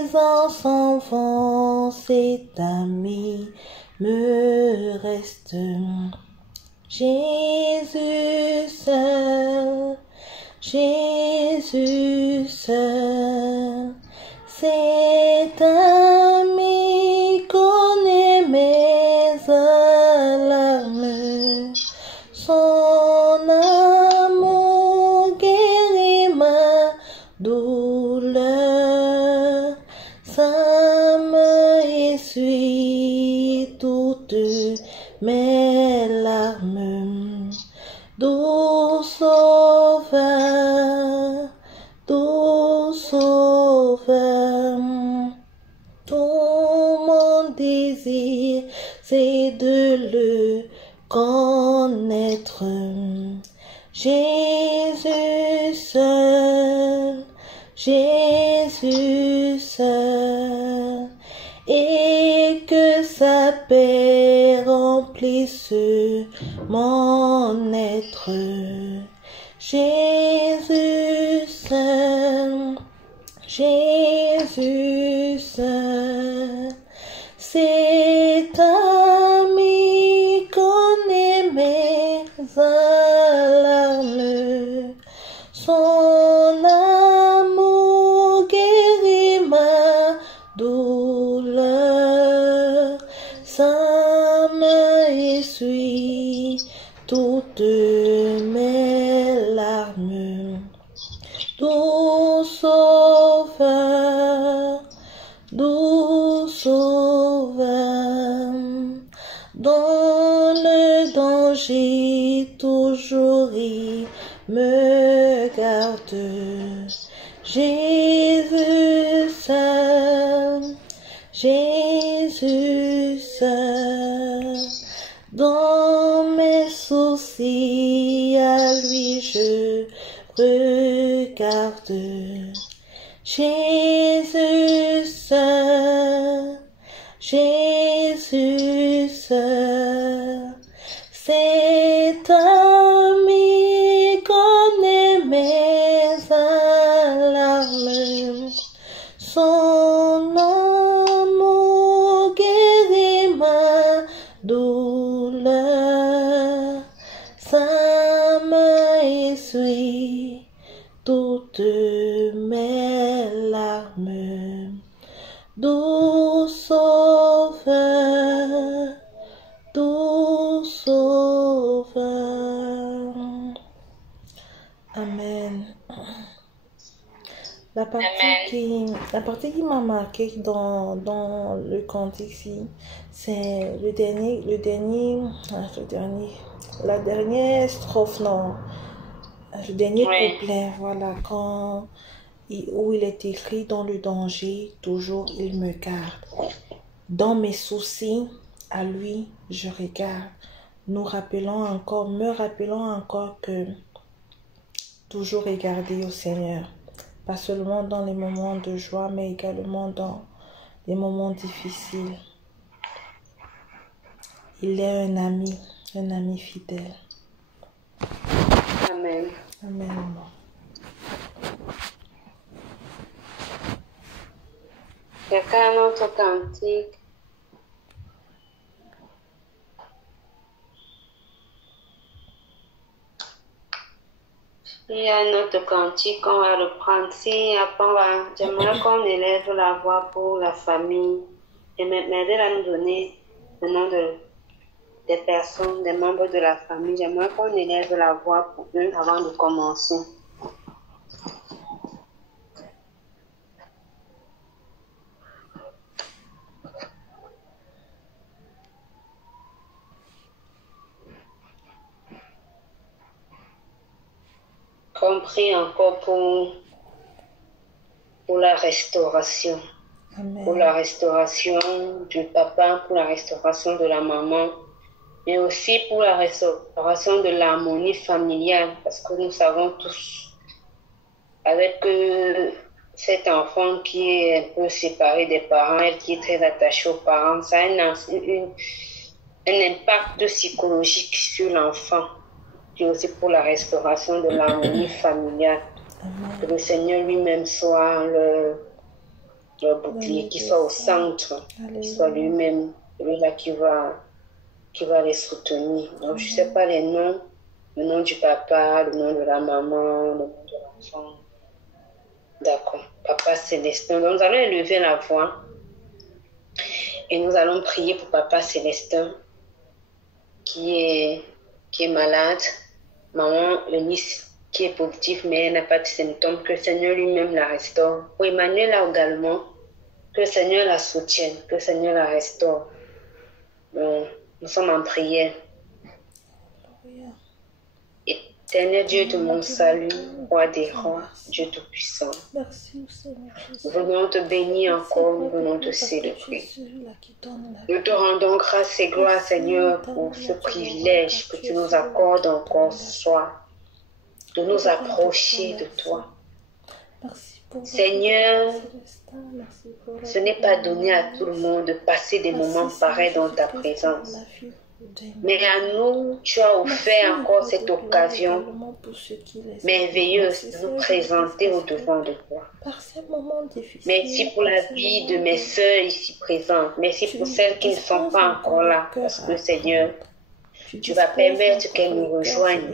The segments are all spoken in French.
les ans s'en vont, cet ami me reste. Jésus seul, Jésus seul, cet ami connaît mes alarmes. Son amour guérit ma douleur, ça me essuie toutes mes larmes. Doux sauveur, doux sauveur, tout mon désir c'est de le connaître. Jésus seul, Jésus seul, et que sa paix remplisse mon être. Jésus seul, Jésus seul, cet ami connaît mes alarmes. Son amour guérit ma douleur, ça me essuie toutes mes larmes. Doux sauveur, doux sauveur, dans le danger toujours il me garde. Jésus seul, Jésus seul, dans mes soucis à lui je regarde. Jésus seul, Jésus seul, cet ami connaît mes alarmes. Son amour guérit ma douleur, ça me essuie toutes mes larmes. Doux sauveur, doux sauveur. Amen. La partie qui m'a marqué dans le cantique ici, c'est la dernière strophe, non, le dernier couplet, voilà, où il est écrit: dans le danger, toujours il me garde. Dans mes soucis, à lui je regarde. Me rappelons encore que toujours regarder au Seigneur. Pas seulement dans les moments de joie, mais également dans les moments difficiles. Il est un ami fidèle. Amen. Amen, maman. Quelqu'un a un autre cantique? Il y a un autre cantique qu'on va reprendre. Si après, j'aimerais qu'on élève la voix pour la famille. Et m'aider à nous donner le nom des personnes, des membres de la famille. J'aimerais qu'on élève la voix pour eux avant de commencer. Qu'on prie encore pour la restauration. Amen. Pour la restauration du papa, pour la restauration de la maman, mais aussi pour la restauration de l'harmonie familiale, parce que nous savons tous, avec cet enfant qui est un peu séparé des parents, elle qui est très attachée aux parents, ça a un impact psychologique sur l'enfant. Et aussi pour la restauration de l'harmonie familiale. Amen. Que le Seigneur lui-même soit le bouclier, qui soit au centre, qui soit lui-même, celui-là qui va les soutenir. Donc, je ne sais pas les noms, le nom du papa, le nom de la maman, le nom de l'enfant. D'accord. Papa Célestin. Donc, nous allons élever la voix et nous allons prier pour Papa Célestin qui est malade. Maman Eunice qui est positive, mais elle n'a pas de symptômes. Que le Seigneur lui-même la restaure. Pour Emmanuel également, que le Seigneur la soutienne, que le Seigneur la restaure. Donc, nous sommes en prière. Éternel Dieu de mon salut, roi des rois, Dieu tout-puissant. Venons te bénir encore, venons te célébrer. Nous te rendons grâce et gloire, Seigneur, pour ce privilège que tu nous accordes encore ce soir, de nous approcher de toi. Seigneur, ce n'est pas donné à tout le monde de passer des moments pareils dans ta présence. Mais à nous, tu as offert encore cette occasion merveilleuse de nous présenter au devant de toi. Merci pour la vie de mes sœurs ici présentes. Merci pour celles qui ne sont pas encore là. Parce que Seigneur, tu vas permettre qu'elles nous rejoignent.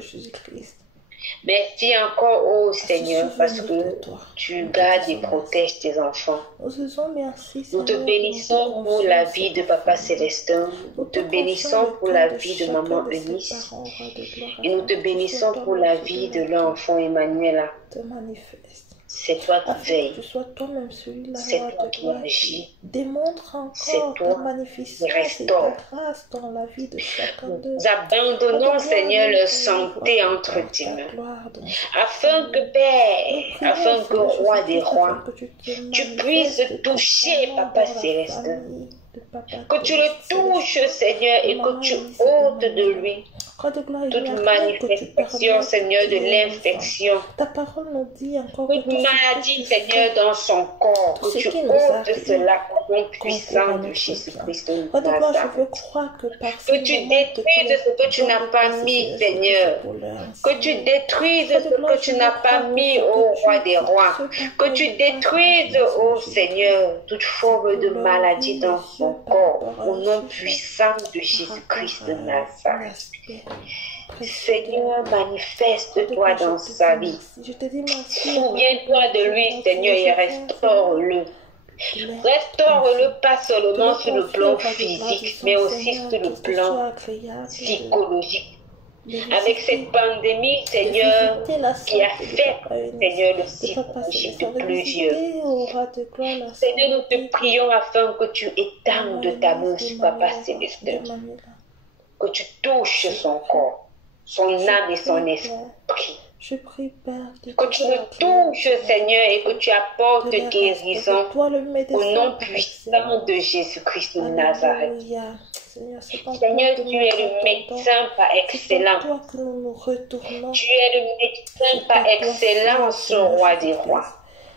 Merci encore, ô Seigneur, parce que tu gardes et protèges tes enfants. Nous te bénissons pour la vie de Papa Célestin. Nous te bénissons pour la vie de Maman Eunice. Et nous te bénissons pour la vie de l'enfant Emmanuela. C'est toi qui veilles. C'est toi qui agis. C'est toi qui restaure. Nous abandonnons, Seigneur, leur santé entre tes mains. Afin que, Père, afin que, Roi des rois, tu puisses toucher Papa Célestin. Que tu le touches, Seigneur, et que tu ôtes de lui toute manifestation, Seigneur, de l'infection, toute maladie, Seigneur, dans son corps, que tu ôtes cela au nom puissant de Jésus-Christ de Nazareth. Que tu détruises ce que tu n'as pas mis, Seigneur. Que tu détruises ce que tu n'as pas mis, ô Roi des rois. Que tu détruises, ô Seigneur, toute forme de maladie dans son corps, au nom puissant de Jésus-Christ de Nazareth. Seigneur, manifeste-toi dans sa vie. Souviens-toi de lui, Seigneur, et restaure-le. Restaure-le pas seulement sur le plan physique, mais aussi sur le plan psychologique. Avec cette pandémie, Seigneur, qui affecte, Seigneur, le psychologique de plusieurs. Seigneur, nous te prions afin que tu étendes ta main sur Papa Célestin. Que tu touches son corps, son âme et son esprit. Que tu le touches, Seigneur, et que tu apportes guérison au nom puissant de Jésus-Christ de Nazareth. Seigneur, tu es le médecin par excellence. Tu es le médecin par excellence, Roi des rois.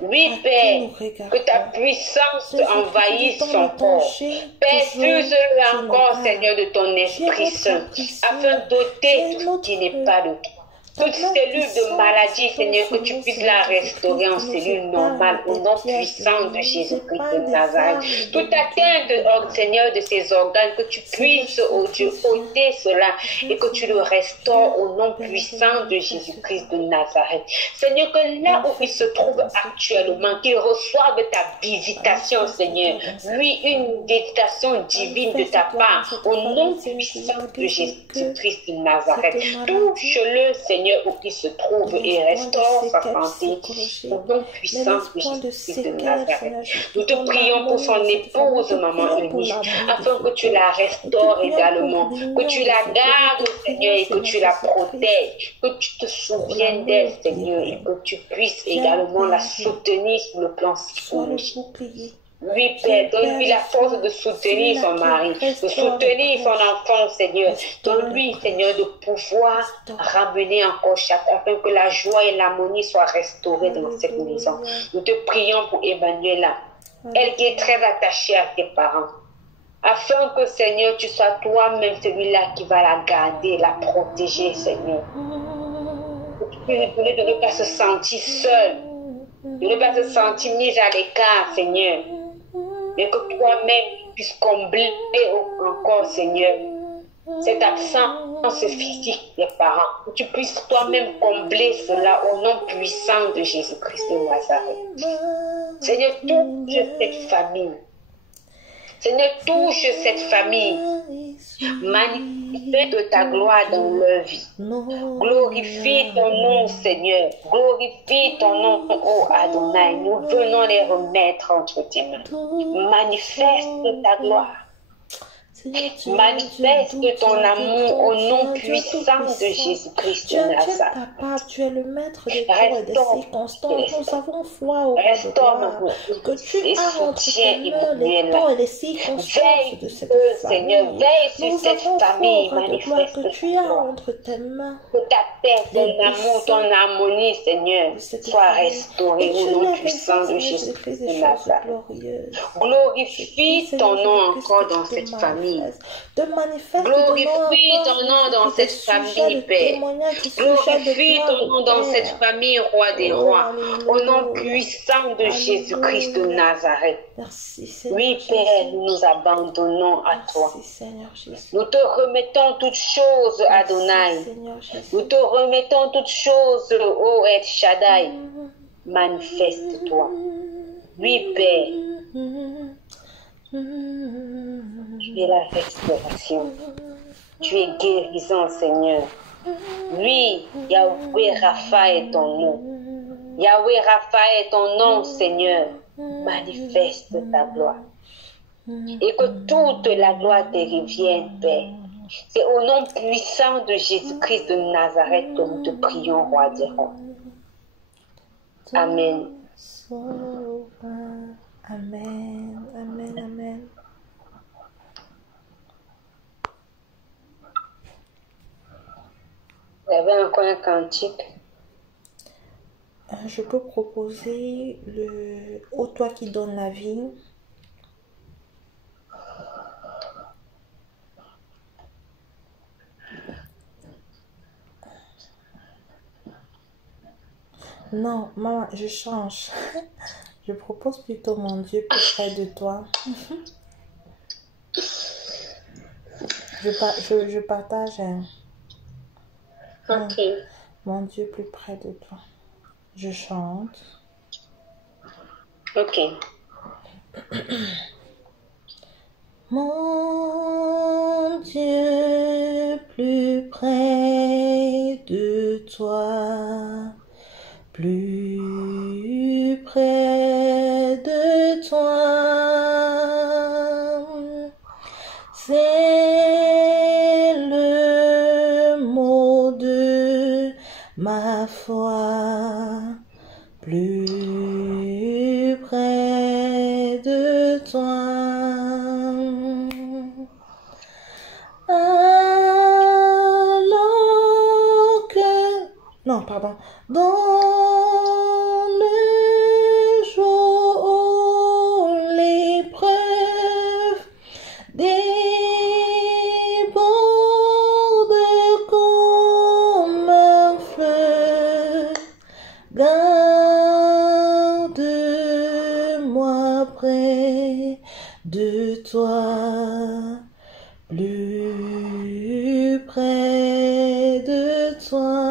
Oui, Père, que ta puissance envahisse son corps. Père, fuse-le encore, Seigneur, de ton Esprit Saint, afin d'ôter tout ce qui n'est pas de toi. Toute cellule de maladie, Seigneur, que tu puisses la restaurer en cellule normale au nom puissant de Jésus-Christ de Nazareth. Toute atteinte, Seigneur, de ces organes, que tu puisses, oh Dieu, ôter cela et que tu le restaures au nom puissant de Jésus-Christ de Nazareth. Seigneur, que là où il se trouve actuellement, qu'il reçoive ta visitation, Seigneur. Oui, une visitation divine de ta part au nom puissant de Jésus-Christ de Nazareth. Touche-le, Seigneur, où il se trouve et restaure sa santé au nom puissant de Jésus-Christ de Nazareth. Nous te prions pour son épouse, Maman Eunice, afin que tu la restaures également, que tu la gardes, Seigneur, et que tu la protèges, que tu te souviennes d'elle, Seigneur, et que tu puisses également la soutenir sur le plan psychologique. Oui, Père, donne-lui la force de soutenir son mari, de soutenir son enfant, Seigneur. Donne-lui, Seigneur, de pouvoir ramener encore afin que la joie et l'harmonie soient restaurées dans cette maison. Nous te prions pour Emmanuela, elle qui est très attachée à ses parents. Afin que, Seigneur, tu sois toi-même celui-là qui va la garder, la protéger, Seigneur. Que tu puisses lui donner de ne pas se sentir seule, de ne pas se sentir mise à l'écart, Seigneur. et que toi-même puisses combler encore, Seigneur, cette absence physique des parents, que tu puisses toi-même combler cela au nom puissant de Jésus-Christ de Nazareth. Seigneur, touche cette famille. Seigneur, touche cette famille. Manifeste ta gloire dans leur vie. Glorifie ton nom, Seigneur. Glorifie ton nom, ô Adonai. Nous venons les remettre entre tes mains. Manifeste ta gloire. Manifeste ton amour au nom puissant de Jésus-Christ de Nazareth. Tu es le maître des tours et des circonstances. Nous avons foi au toi, que tu as entre tes mains les tours et les circonstances de cette famille. Veille sur cette famille, manifeste que tu as entre tes mains. Que ta paix, ton amour, ton harmonie, Seigneur, soit restaurée au nom puissant de Jésus-Christ de Nazareth. Glorifie ton nom encore dans cette famille. Glorifie ton nom dans cette famille, Père. Glorifie ton nom dans cette famille, Roi des Rois. Au nom puissant de Jésus-Christ de Nazareth. Oui, Père, nous nous abandonnons à toi. Nous te remettons toutes choses, Adonai. Nous te remettons toutes choses, ô El Shaddai. Manifeste-toi. Oui, Père. Tu es la restauration. Tu es guérissant, Seigneur. Oui, Yahweh Rapha est ton nom. Yahweh Rapha est ton nom, Seigneur. Manifeste ta gloire. Et que toute la gloire te revienne, Père. C'est au nom puissant de Jésus-Christ de Nazareth que nous te prions, Roi des Rois. Amen. Amen, amen, amen. Vous avez encore un cantique? Je peux proposer le « Ô toi qui donnes la vie ». Non, maman, je change. Je propose plutôt mon Dieu plus près de toi. Je partage mon Dieu plus près de toi. Je chante. Ok. Mon Dieu plus près de toi. Plus près de toi, c'est le mot de ma foi, plus près de toi. Alors que... Non, pardon. Dans le jour où l'épreuve déborde comme un feu, garde-moi près de toi, plus près de toi.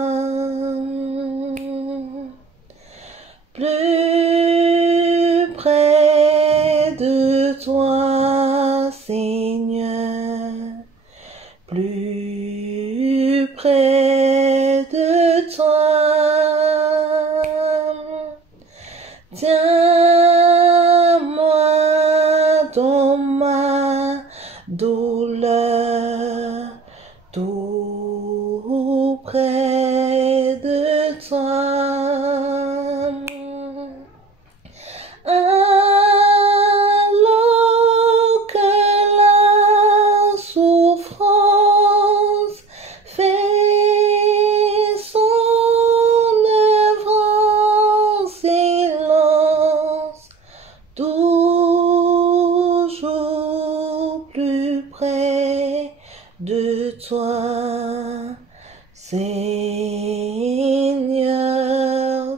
Plus près de toi, Seigneur, plus près de toi. Tiens-moi dans ma douleur, tout près de toi. Alors que la souffrance fait son œuvre en silence, toujours plus près de toi, Seigneur,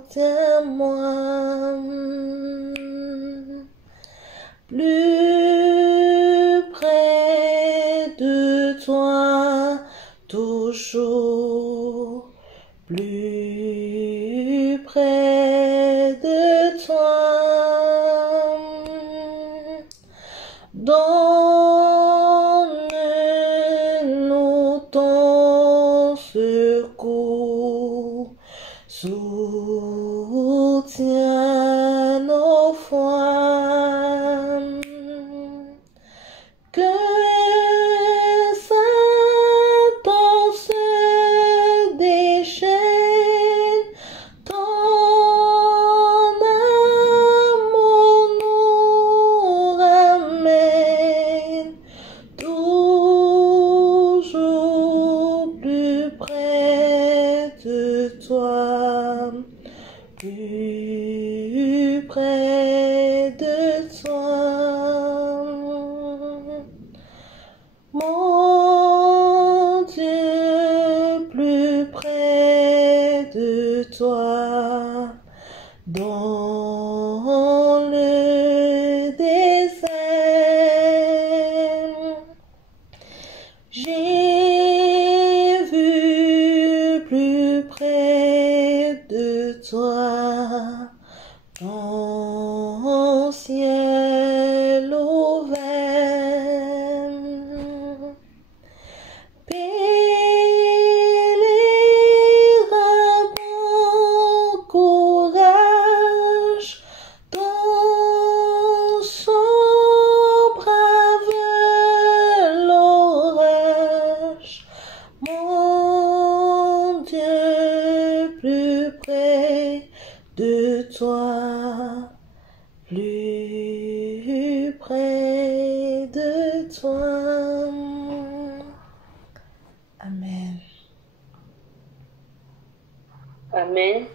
tiens-moi. Plus toujours plus près de toi. Donne-nous ton secours, soutiens nos foi. Que Satan se déchaîne, ton amour nous ramène toujours plus près de toi, plus près de toi. Mon Dieu, plus près de toi, dans le désert. J'ai vu plus près de toi, ton ciel ouvert. Pèlerin, bon courage, ton sombre brave l'orage. Mon Dieu, plus près de toi, plus près de toi. Amen. Amen.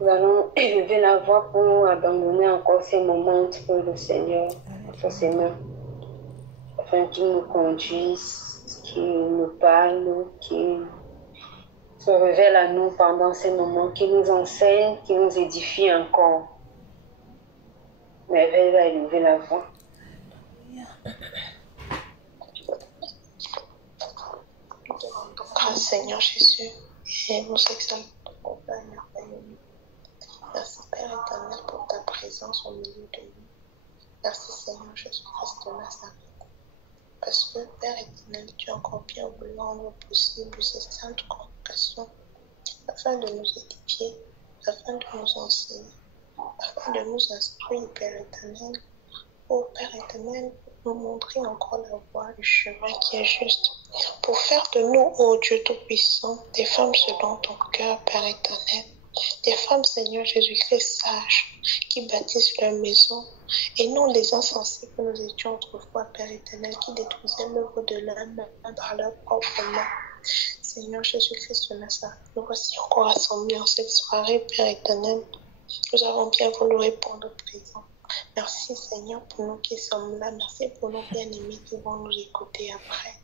Nous allons élever la voix pour abandonner encore ces moments entre le Seigneur, entre ses mains, afin qu'il nous conduise, qu'il nous parle, qu'il se révèle à nous pendant ces moments, qu'il nous enseigne, qu'il nous édifie encore. Mais elle va élever la voix. Grâce Seigneur Jésus, et nous exaltons ton Père merveilleux. Merci Père éternel pour ta présence au milieu de nous. Merci Seigneur Jésus-Christ de Nazareth. Parce que Père éternel, tu as encore bien voulu rendre possible ces saintes convocations afin de nous édifier, afin de nous enseigner, afin de nous instruire, Père éternel. Oh Père éternel, pour nous montrer encore la voie, le chemin qui est juste, pour faire de nous, ô Dieu Tout-Puissant, des femmes selon ton cœur, Père éternel, des femmes, Seigneur Jésus-Christ, sages, qui bâtissent leur maison, et non les insensés que nous étions autrefois, Père éternel, qui détruisaient l'œuvre de l'homme par leur propre main. Seigneur Jésus-Christ de Nazareth, nous voici encore assemblés en cette soirée, Père éternel. Nous avons bien voulu répondre présent. Merci Seigneur pour nous qui sommes là. Merci pour nos bien-aimés qui vont nous écouter après.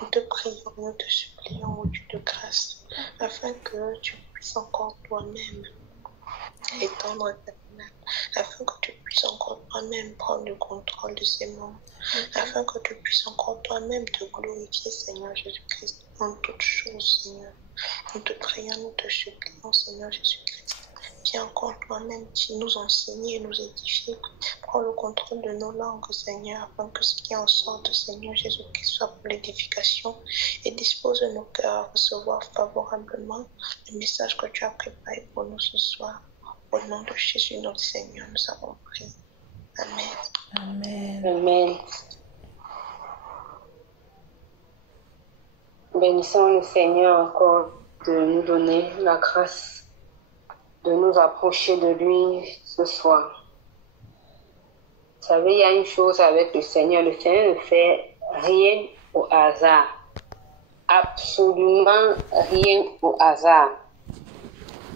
Nous te prions, nous te supplions, ô Dieu de grâce, afin que tu puisses encore toi-même étendre ta main, afin que tu puisses encore toi-même prendre le contrôle de ces moments, afin que tu puisses encore toi-même te glorifier, Seigneur Jésus-Christ, en toutes choses, Seigneur. Nous te prions, nous te supplions, Seigneur Jésus-Christ. Viens encore toi-même nous enseigner et nous édifier. Prends le contrôle de nos langues, Seigneur, afin que ce qui en sorte, Seigneur Jésus-Christ, soit pour l'édification, et dispose nos cœurs à recevoir favorablement le message que tu as préparé pour nous ce soir. Au nom de Jésus, notre Seigneur, nous avons prié. Amen. Amen. Amen. Bénissons le Seigneur encore de nous donner la grâce de nous approcher de lui ce soir. Vous savez, il y a une chose avec le Seigneur ne fait rien au hasard. Absolument rien au hasard.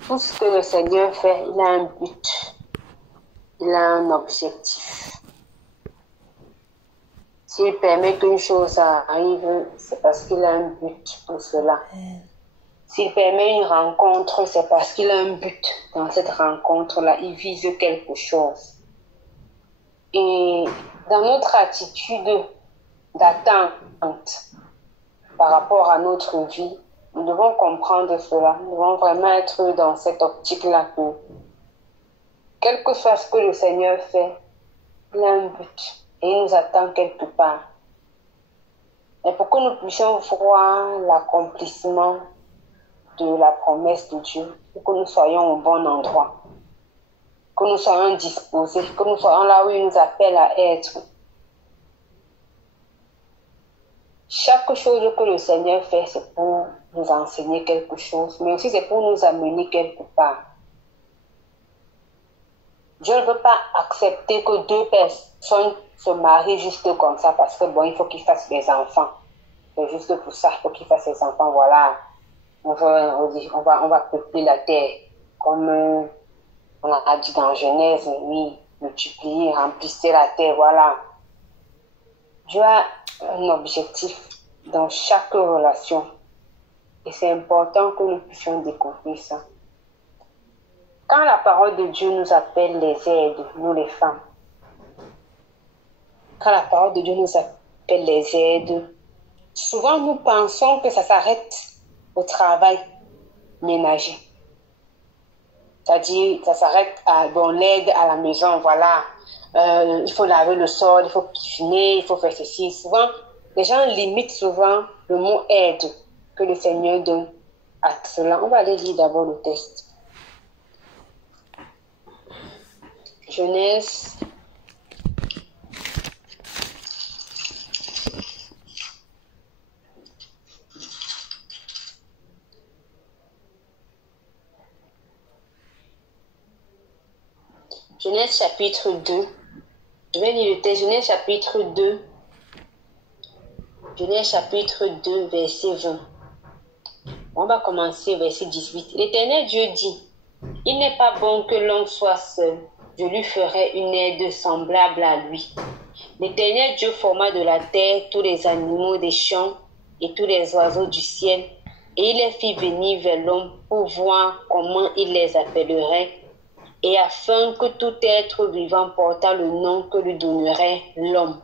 Tout ce que le Seigneur fait, il a un but. Il a un objectif. S'il permet qu'une chose arrive, c'est parce qu'il a un but pour cela. S'il permet une rencontre, c'est parce qu'il a un but dans cette rencontre-là. Il vise quelque chose. Et dans notre attitude d'attente, par rapport à notre vie. Nous devons comprendre cela. Nous devons vraiment être dans cette optique-là que, quel que soit ce que le Seigneur fait, il a un but et il nous attend quelque part. Et pour que nous puissions voir l'accomplissement de la promesse de Dieu, pour que nous soyons au bon endroit, que nous soyons disposés, que nous soyons là où il nous appelle à être. Chaque chose que le Seigneur fait, c'est pour nous enseigner quelque chose, mais aussi c'est pour nous amener quelque part. Dieu ne peut pas accepter que deux personnes se marient juste comme ça parce que bon, il faut qu'ils fassent des enfants. C'est juste pour ça, il faut qu'ils fassent des enfants. Voilà, on va peupler la terre. Comme on a dit dans Genèse, oui, multiplier, remplissez la terre, voilà. Dieu a un objectif dans chaque relation. Et c'est important que nous puissions découvrir ça. Quand la parole de Dieu nous appelle les aides, nous les femmes, quand la parole de Dieu nous appelle les aides, souvent nous pensons que ça s'arrête au travail ménager. C'est-à-dire, ça s'arrête à l'aide à la maison, voilà. Il faut laver le sol, il faut cuisiner, il faut faire ceci. Souvent, les gens limitent souvent le mot aide que le Seigneur donne à cela. On va aller lire d'abord le texte. Genèse. Genèse chapitre 2. Je vais lire le texte. Genèse chapitre 2. Genèse chapitre 2, verset 20. On va commencer verset 18. L'Éternel Dieu dit, il n'est pas bon que l'homme soit seul. Je lui ferai une aide semblable à lui. L'Éternel Dieu forma de la terre tous les animaux des champs et tous les oiseaux du ciel, et il les fit venir vers l'homme pour voir comment il les appellerait, et afin que tout être vivant portât le nom que lui donnerait l'homme.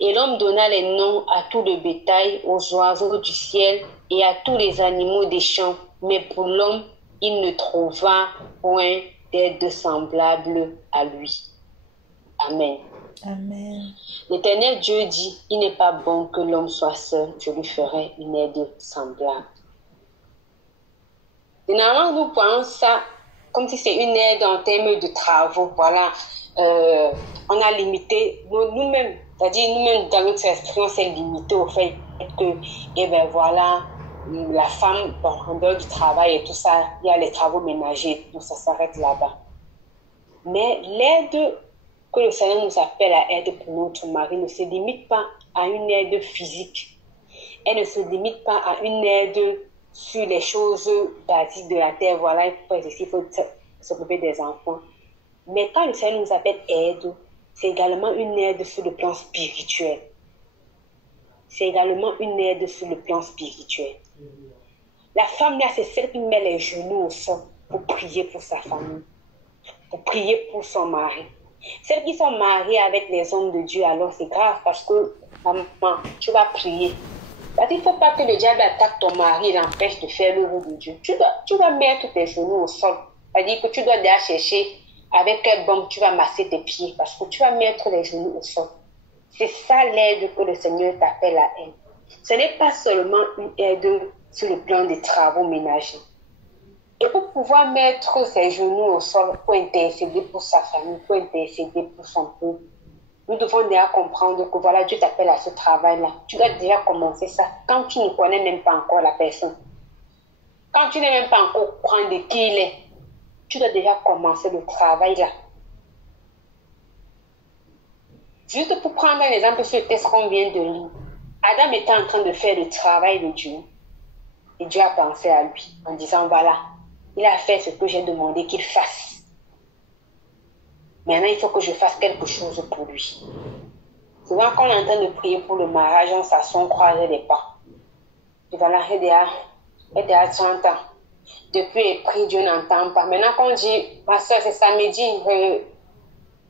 Et l'homme donna les noms à tout le bétail, aux oiseaux du ciel et à tous les animaux des champs. Mais pour l'homme, il ne trouva point d'aide semblable à lui. Amen. Amen. L'Éternel Dieu dit, il n'est pas bon que l'homme soit seul, je lui ferai une aide semblable. Généralement, nous prenons ça comme si c'est une aide en termes de travaux. Voilà, on a limité nous-mêmes, c'est-à-dire nous-mêmes dans notre esprit, on s'est limité au fait que, eh ben voilà, la femme, bon, en dehors du travail et tout ça, il y a les travaux ménagers, tout ça s'arrête là-bas. Mais l'aide que le Seigneur nous appelle à aide pour notre mari ne se limite pas à une aide physique. Elle ne se limite pas à une aide sur les choses basiques de la terre. Voilà, il faut faire ceci, il faut s'occuper des enfants. Mais quand le Seigneur nous appelle aide, c'est également une aide sur le plan spirituel. C'est également une aide sur le plan spirituel. La femme, là, c'est celle qui met les genoux au sol pour prier pour sa famille, pour prier pour son mari. Celles qui sont mariées avec les hommes de Dieu, alors c'est grave parce que, maman, tu vas prier. Parce qu'il ne faut pas que le diable attaque ton mari et l'empêche de faire l'œuvre de Dieu. Tu dois mettre tes genoux au sol. C'est-à-dire que tu dois déjà chercher avec quelle bombe tu vas masser tes pieds parce que tu vas mettre les genoux au sol. C'est ça l'aide que le Seigneur t'appelle à aide. Ce n'est pas seulement une aide sur le plan des travaux ménagers. Et pour pouvoir mettre ses genoux au sol, pour intercéder pour sa famille, pour intercéder pour son peuple, nous devons déjà comprendre que voilà, Dieu t'appelle à ce travail-là. Tu dois déjà commencer ça quand tu ne connais même pas encore la personne. Quand tu n'es même pas encore au courant de qui il est, tu dois déjà commencer le travail-là. Juste pour prendre un exemple sur le texte qu'on vient de lire. Adam était en train de faire le travail de Dieu. Et Dieu a pensé à lui en disant, voilà, il a fait ce que j'ai demandé qu'il fasse. Maintenant, il faut que je fasse quelque chose pour lui. Souvent, quand on est en train de prier pour le mariage, on s'assoit, on croise les pas. Et voilà, il est à 30 ans. Depuis les prix, Dieu n'entend pas. Maintenant, quand on dit, ma soeur, c'est samedi,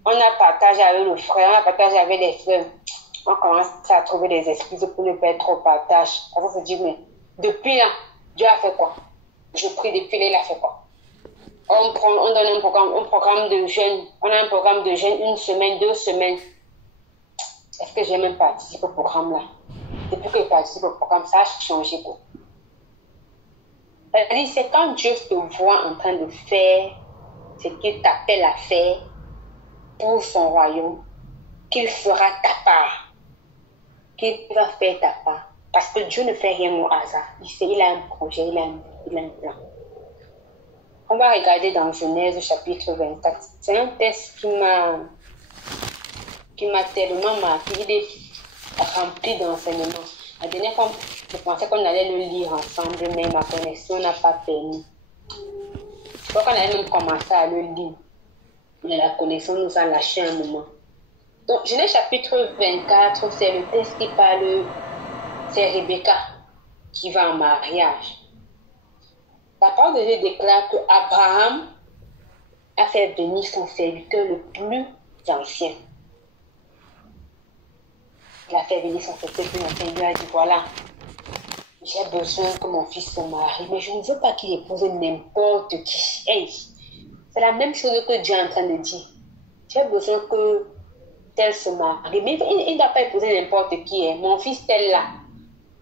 on a partagé avec le frère, on a partagé avec les frères. on commence à trouver des excuses pour ne pas être au partage. On se dit, mais depuis là, Dieu a fait quoi? Je prie depuis là, il a fait quoi? On donne un programme de jeûne. On a un programme de jeûne 1 semaine, 2 semaines. Est-ce que j'ai même participé au programme là? Depuis que je participe au programme, ça a changé quoi? C'est quand Dieu te voit en train de faire ce qu'il t'appelle à faire pour son royaume, qu'il fera ta part, qu'il va faire ta part. Parce que Dieu ne fait rien au hasard. Il a un projet, il a un plan. On va regarder dans Genèse chapitre 24. C'est un texte qui m'a tellement marqué. Il est rempli d'enseignements. La dernière fois, je pensais qu'on allait le lire ensemble, mais ma connexion n'a pas permis. Je crois qu'on allait même commencer à le lire. Mais la connexion nous a lâché un moment. Donc, Genèse chapitre 24, c'est le texte qui parle, c'est Rebecca qui va en mariage. La parole de Dieu déclare que Abraham a fait venir son serviteur le plus ancien. Il a fait venir son serviteur le plus ancien. Il lui a dit, voilà, j'ai besoin que mon fils se marie, mais je ne veux pas qu'il épouse n'importe qui. Hey, c'est la même chose que Dieu est en train de dire. J'ai besoin que tel se marie. Mais il ne doit pas épouser n'importe qui. Hein. Mon fils tel là,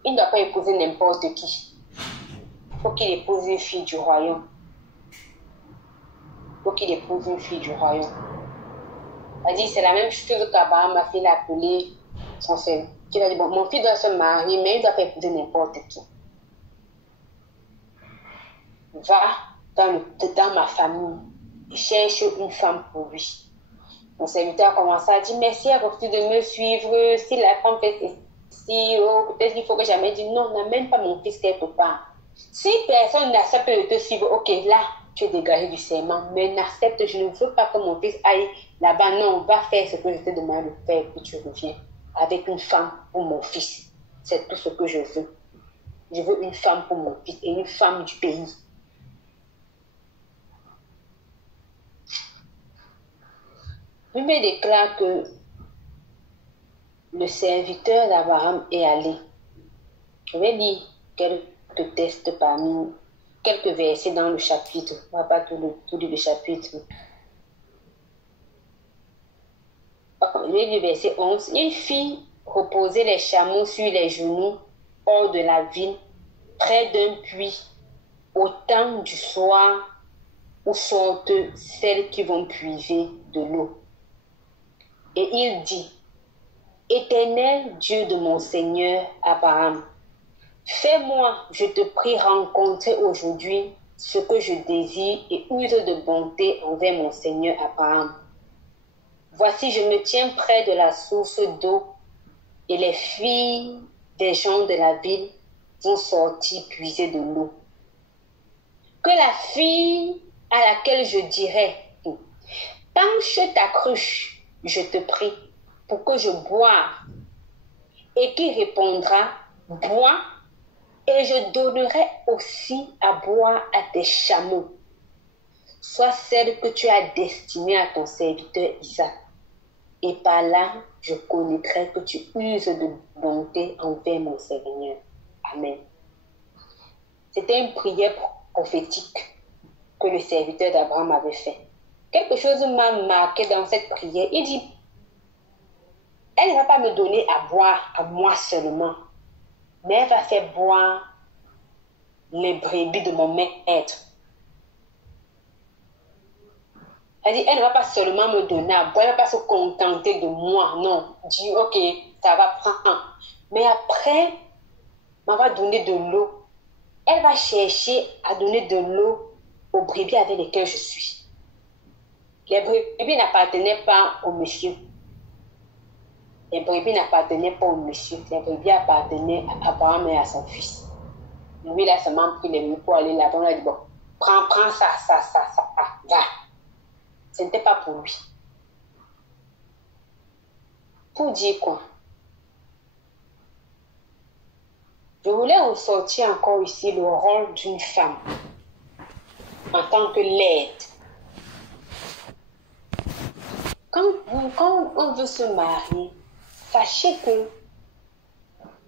il ne doit pas épouser n'importe qui. Il faut qu'il épouse une fille du royaume. Il faut qu'il épouse une fille du royaume. C'est la même chose qu'Abraham a fait l'appeler son fils. Il a dit, bon, mon fils doit se marier, mais il ne doit pas épouser n'importe qui. Va dans ma famille et cherche une femme pour lui. Mon serviteur a commencé à dire, mais si elle refuse de me suivre, si la femme fait ceci, peut-être qu'il faut que jamais dise, non, n'amène pas mon fils quelque part. Si personne n'accepte de te suivre, ok, là, tu es dégagé du serment, mais n'accepte, je ne veux pas que mon fils aille là-bas, non, va faire ce que je te demande de faire, puis tu reviens avec une femme pour mon fils. C'est tout ce que je veux. Je veux une femme pour mon fils et une femme du pays. Bible déclare que le serviteur d'Abraham est allé. Je vais lire quelques textes parmi quelques versets dans le chapitre. On ne va pas tout lire le chapitre. Je vais lire le verset 11. Une fille reposait les chameaux sur les genoux hors de la ville, près d'un puits, au temps du soir où sortent celles qui vont puiser de l'eau. Et il dit, Éternel Dieu de mon Seigneur Abraham, fais-moi, je te prie, rencontrer aujourd'hui ce que je désire et use de bonté envers mon Seigneur Abraham. Voici, je me tiens près de la source d'eau et les filles des gens de la ville vont sortir puiser de l'eau. Que la fille à laquelle je dirai, penche ta cruche, je te prie, pour que je boive, et qui répondra, bois, et je donnerai aussi à boire à tes chameaux, soit celle que tu as destinée à ton serviteur Isaac. Et par là, je connaîtrai que tu uses de bonté envers mon Seigneur. Amen. C'était une prière prophétique que le serviteur d'Abraham avait fait. Quelque chose m'a marqué dans cette prière. Il dit, elle ne va pas me donner à boire à moi seulement, mais elle va faire boire les brebis de mon maître. Elle dit, elle ne va pas seulement me donner à boire, elle ne va pas se contenter de moi, non. Dit, ok, ça va prendre. Mais après, elle va donner de l'eau. Elle va chercher à donner de l'eau aux brebis avec lesquelles je suis. Les brebis n'appartenaient pas au monsieur. Les brebis n'appartenaient pas au monsieur. Les brebis appartenaient à Abraham et à son fils. Lui, il a seulement pris les mots pour aller là-bas. On a dit, bon, prends ça, va. Ce n'était pas pour lui. Pour dire quoi? Je voulais ressortir encore ici le rôle d'une femme en tant que l'aide. Quand on veut se marier, ça sachez que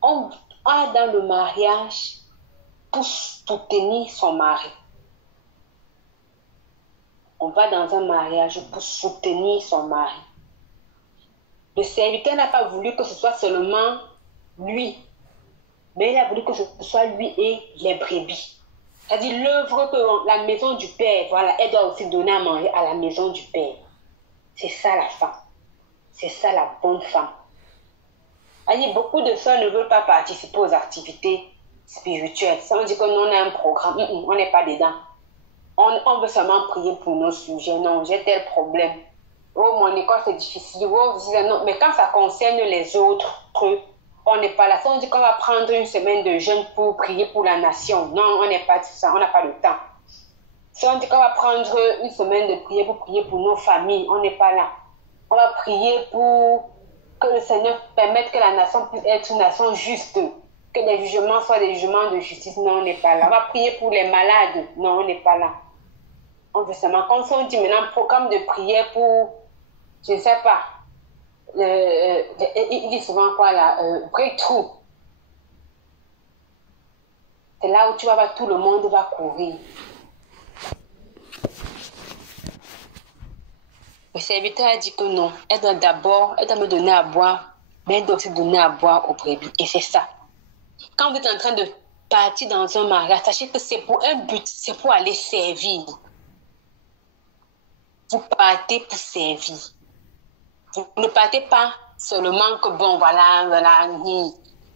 on est dans le mariage pour soutenir son mari. On va dans un mariage pour soutenir son mari. Le serviteur n'a pas voulu que ce soit seulement lui, mais il a voulu que ce soit lui et les brebis. C'est-à-dire l'œuvre que la maison du Père, voilà, elle doit aussi donner à manger à la maison du Père. C'est ça la femme. C'est ça la bonne femme. C'est-à-dire, beaucoup de sœurs ne veulent pas participer aux activités spirituelles. Ça, on dit que nous, on a un programme, on n'est pas dedans. On veut seulement prier pour nos sujets. Non, j'ai tel problème. Oh, mon école, c'est difficile. Oh, non. Mais quand ça concerne les autres, on n'est pas là. Ça, on dit qu'on va prendre une semaine de jeûne pour prier pour la nation. Non, on n'est pas ça. On n'a pas le temps. Ça, on dit qu'on va prendre une semaine de prière pour prier pour nos familles. On n'est pas là. On va prier pour que le Seigneur permette que la nation puisse être une nation juste. Que les jugements soient des jugements de justice. Non, on n'est pas là. On va prier pour les malades. Non, on n'est pas là. On veut seulement, quand on dit maintenant programme de prière pour, je ne sais pas, il dit souvent quoi là, breakthrough. C'est là où tu vas voir, tout le monde va courir. Le serviteur a dit que non, elle doit me donner à boire, mais elle doit aussi donner à boire aux brebis. Et c'est ça. Quand vous êtes en train de partir dans un mariage, sachez que c'est pour un but, c'est pour aller servir. Vous partez pour servir. Vous ne partez pas seulement que bon, voilà,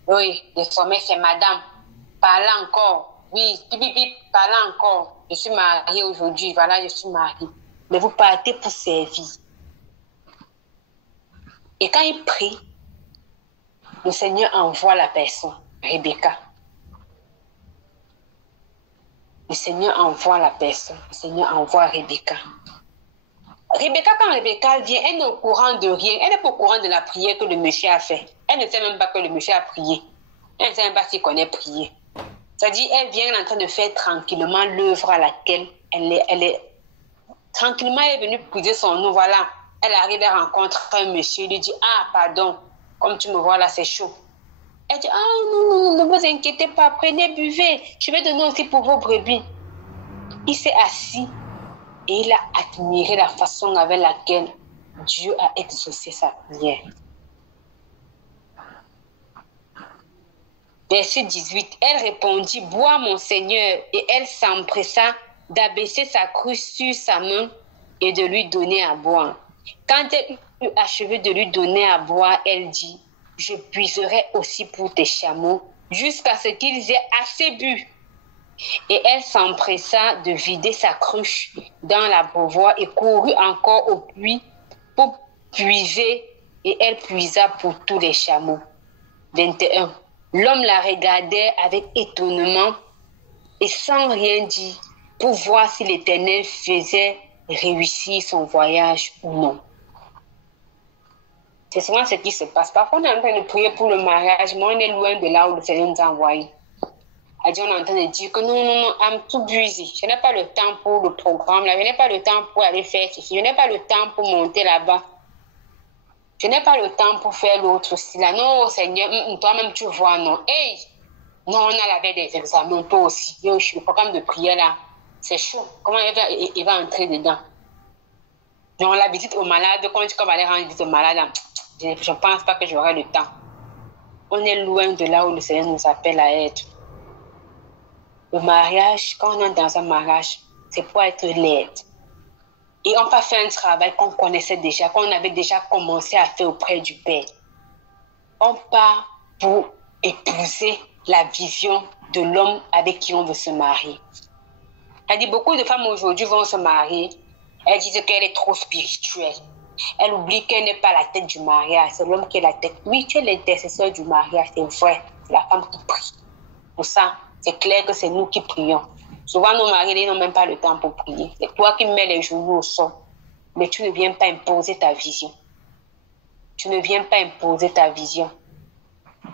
oui, désormais c'est madame. Parlez encore. Oui, parlez encore. Je suis mariée aujourd'hui, voilà, je suis mariée. Mais vous partez pour servir. Et quand il prie, le Seigneur envoie la personne, Rebecca. Le Seigneur envoie la personne. Le Seigneur envoie Rebecca. Rebecca, quand Rebecca vient, elle n'est au courant de rien. Elle n'est pas au courant de la prière que le monsieur a fait. Elle ne sait même pas que le monsieur a prié. Elle ne sait même pas s'il connaît prier. C'est-à-dire, elle vient en train de faire tranquillement l'œuvre à laquelle elle est. Tranquillement, elle est venue poser son nom. Voilà. Elle arrive à rencontrer un monsieur. Il lui dit, ah, pardon. Comme tu me vois là, c'est chaud. Elle dit, ah, non, ne vous inquiétez pas. Prenez, buvez. Je vais donner aussi pour vos brebis. Il s'est assis. Et il a admiré la façon avec laquelle Dieu a exaucé sa prière. Verset 18. Elle répondit, bois mon Seigneur. Et elle s'empressa d'abaisser sa cruche sur sa main et de lui donner à boire. Quand elle eut achevé de lui donner à boire, elle dit, je puiserai aussi pour tes chameaux jusqu'à ce qu'ils aient assez bu. Et elle s'empressa de vider sa cruche dans l'abreuvoir et courut encore au puits pour puiser, et elle puisa pour tous les chameaux. 21. L'homme la regardait avec étonnement et sans rien dire pour voir si l'Éternel faisait réussir son voyage ou non. C'est souvent ce qui se passe. Parfois, on est en train de prier pour le mariage, mais on est loin de là où le Seigneur nous a envoyés. On est en train de dire que non, I'm too busy. Je n'ai pas le temps pour le programme, là. Je n'ai pas le temps pour aller faire ceci. Je n'ai pas le temps pour monter là-bas. Je n'ai pas le temps pour faire l'autre aussi là. Non, Seigneur, toi-même tu vois, non. Hey! Non, on a la veille des examens, toi aussi. Yo, le programme de prière là, c'est chaud. Comment il va entrer dedans? Donc, la visite aux malades, quand on va aller rendre visite aux malades, je ne pense pas que j'aurai le temps. On est loin de là où le Seigneur nous appelle à être. Le mariage, quand on est dans un mariage, c'est pour être l'aide. Et on va faire un travail qu'on connaissait déjà, qu'on avait déjà commencé à faire auprès du Père. On part pour épouser la vision de l'homme avec qui on veut se marier. Elle dit, beaucoup de femmes aujourd'hui vont se marier. Elles disent qu'elle est trop spirituelle. Elle oublie qu'elle n'est pas la tête du mariage. C'est l'homme qui est la tête. Oui, tu es l'intercesseur du mariage, c'est vrai. C'est la femme qui prie. Pour ça, c'est clair que c'est nous qui prions. Souvent, nos maris, ils n'ont même pas le temps pour prier. C'est toi qui mets les genoux au sol. Mais tu ne viens pas imposer ta vision. Tu ne viens pas imposer ta vision.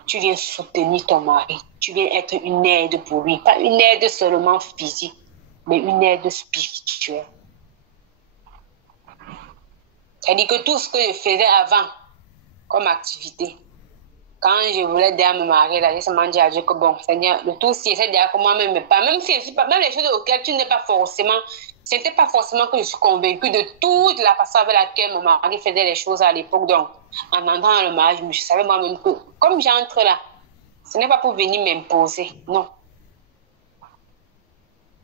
Tu viens soutenir ton mari. Tu viens être une aide pour lui. Pas une aide seulement physique, mais une aide spirituelle. C'est-à-dire que tout ce que je faisais avant comme activité, Quand je voulais déjà me marier, là, j'ai seulement dit à Dieu que bon, Seigneur, le tout, si c'est déjà que moi-même, mais pas, même si je suis pas, même les choses auxquelles tu n'es pas forcément, c'était pas forcément que je suis convaincue de toute la façon avec laquelle mon mari faisait les choses à l'époque. Donc, en entrant dans le mariage, je savais moi-même que, comme j'entre là, ce n'est pas pour venir m'imposer, non.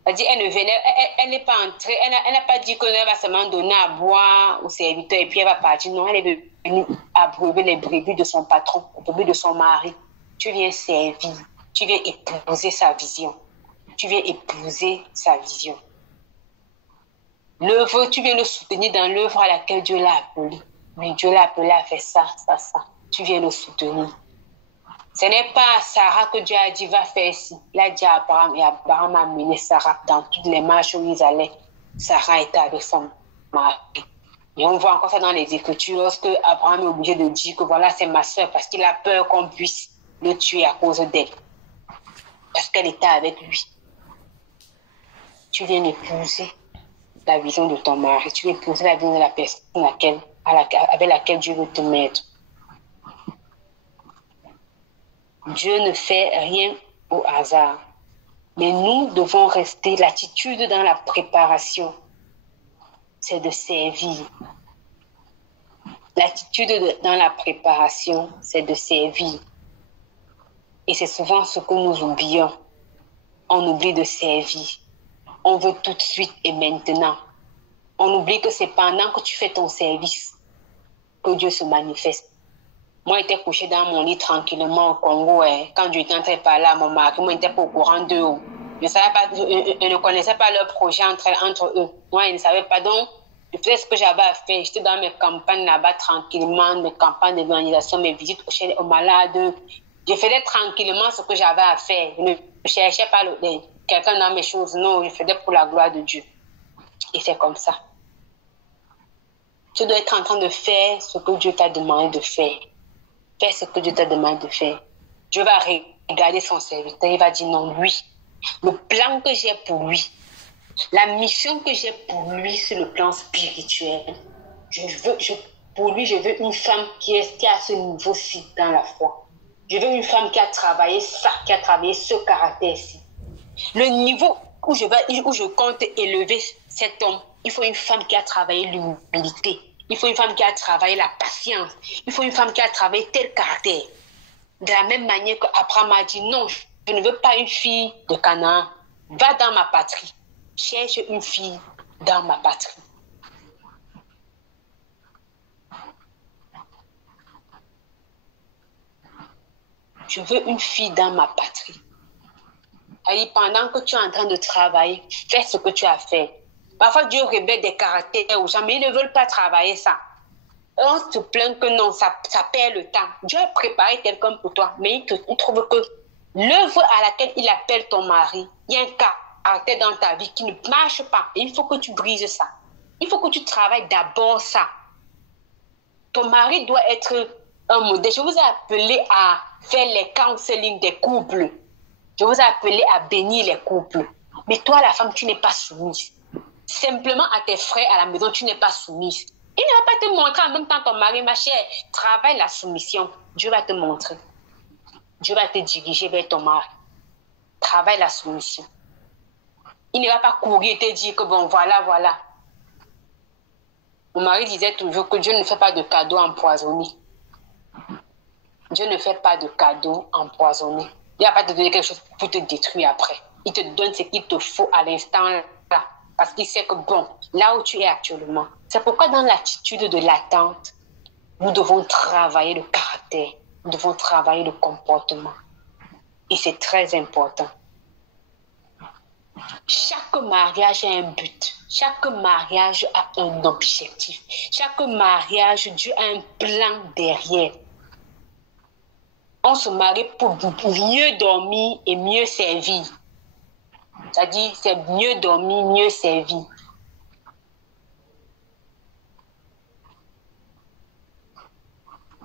C'est-à-dire, elle ne venait, elle n'est pas entrée, elle n'a pas dit qu'elle va seulement donner à boire au serviteur et puis elle va partir. Non, elle est venue abreuver les brebis de son patron, les brebis de son mari. Tu viens servir, tu viens épouser sa vision. Tu viens épouser sa vision. L'œuvre, tu viens le soutenir dans l'œuvre à laquelle Dieu l'a appelé. Mais Dieu l'a appelé à faire ça, ça, ça. Tu viens le soutenir. Ce n'est pas à Sarah que Dieu a dit va faire ici. Il a dit à Abraham et Abraham a mené Sarah dans toutes les marches où ils allaient. Sarah était avec son mari. Et on voit encore ça dans les Écritures lorsque Abraham est obligé de dire que voilà, c'est ma soeur parce qu'il a peur qu'on puisse le tuer à cause d'elle. Parce qu'elle était avec lui. Tu viens épouser la vision de ton mari. Tu viens épouser la vision de la personne avec laquelle Dieu veut te mettre. Dieu ne fait rien au hasard. Mais nous devons rester, l'attitude dans la préparation, c'est de servir. L'attitude dans la préparation, c'est de servir. Et c'est souvent ce que nous oublions. On oublie de servir. On veut tout de suite et maintenant. On oublie que c'est pendant que tu fais ton service que Dieu se manifeste. Moi, j'étais couchée dans mon lit tranquillement au Congo. Quand Dieu était en train de parler à mon mari, moi, j'étais pas au courant d'eux. Je ne connaissais pas leur projet entre eux. Moi, je ne savais pas. Donc, je faisais ce que j'avais à faire. J'étais dans mes campagnes là-bas tranquillement, mes campagnes d'évangélisation, mes visites aux malades. Je faisais tranquillement ce que j'avais à faire. Je ne cherchais pas quelqu'un dans mes choses. Non, je faisais pour la gloire de Dieu. Et c'est comme ça. Tu dois être en train de faire ce que Dieu t'a demandé de faire. Fais ce que Dieu t'a demandé de faire. Dieu va regarder son serviteur. Il va dire non, lui. Le plan que j'ai pour lui, la mission que j'ai pour lui sur le plan spirituel, pour lui, je veux une femme qui est à ce niveau-ci dans la foi. Je veux une femme qui a travaillé ça, qui a travaillé ce caractère-ci. Le niveau où je compte élever cet homme, il faut une femme qui a travaillé l'humilité. Il faut une femme qui a travaillé la patience. Il faut une femme qui a travaillé tel caractère. De la même manière qu'Abraham a dit non, je ne veux pas une fille de Canaan. Va dans ma patrie. Cherche une fille dans ma patrie. Je veux une fille dans ma patrie. Et pendant que tu es en train de travailler, fais ce que tu as fait. Parfois, Dieu révèle des caractères aux gens, mais ils ne veulent pas travailler ça. On se plaint que non, ça perd le temps. Dieu a préparé quelqu'un pour toi, mais il trouve que l'œuvre à laquelle il appelle ton mari, il y a un caractère dans ta vie qui ne marche pas. Et il faut que tu brises ça. Il faut que tu travailles d'abord ça. Ton mari doit être un modèle. Je vous ai appelé à faire les counseling des couples. Je vous ai appelé à bénir les couples. Mais toi, la femme, tu n'es pas soumise. Simplement à tes frères à la maison, tu n'es pas soumise. Il ne va pas te montrer en même temps ton mari, ma chère. Travaille la soumission. Dieu va te montrer. Dieu va te diriger vers ton mari. Travaille la soumission. Il ne va pas courir et te dire que bon, voilà. Mon mari disait toujours que Dieu ne fait pas de cadeaux empoisonnés. Dieu ne fait pas de cadeaux empoisonnés. Il ne va pas te donner quelque chose pour te détruire après. Il te donne ce qu'il te faut à l'instant là. Parce qu'il sait que bon, là où tu es actuellement. C'est pourquoi dans l'attitude de l'attente, nous devons travailler le caractère. Nous devons travailler le comportement. Et c'est très important. Chaque mariage a un but. Chaque mariage a un objectif. Chaque mariage, Dieu a un plan derrière. On se marie pour mieux dormir et mieux servir. C'est-à-dire, c'est mieux dormir, mieux servir.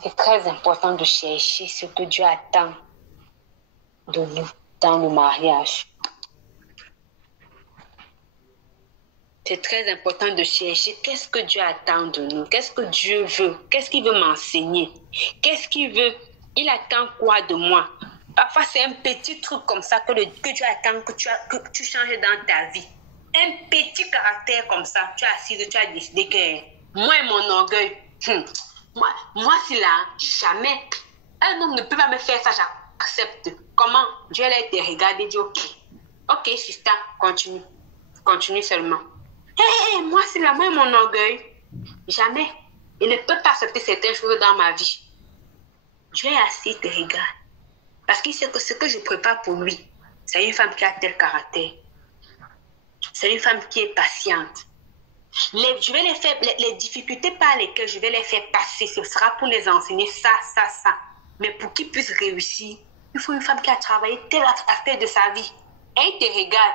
C'est très important de chercher ce que Dieu attend de nous dans le mariage. C'est très important de chercher qu'est-ce que Dieu attend de nous, qu'est-ce que Dieu veut, qu'est-ce qu'il veut m'enseigner, qu'est-ce qu'il veut Il attend quoi de moi? Parfois, c'est un petit truc comme ça que tu attends que tu changes dans ta vie. Un petit caractère comme ça, tu as assis, tu as décidé que moi et mon orgueil, moi c'est là, jamais. Un homme ne peut pas me faire ça, j'accepte. Comment? Dieu l'a été regardé et dit ok. Ok, sister, continue seulement. Hé, moi c'est là, moi et mon orgueil, jamais. Il ne peut pas accepter certaines choses dans ma vie. Dieu est assis, il te regarde. Parce qu'il sait que ce que je prépare pour lui, c'est une femme qui a tel caractère. C'est une femme qui est patiente. Les difficultés par lesquelles je vais les faire passer, ce sera pour les enseigner ça. Mais pour qu'ils puissent réussir, il faut une femme qui a travaillé tel aspect de sa vie. Et il te regarde.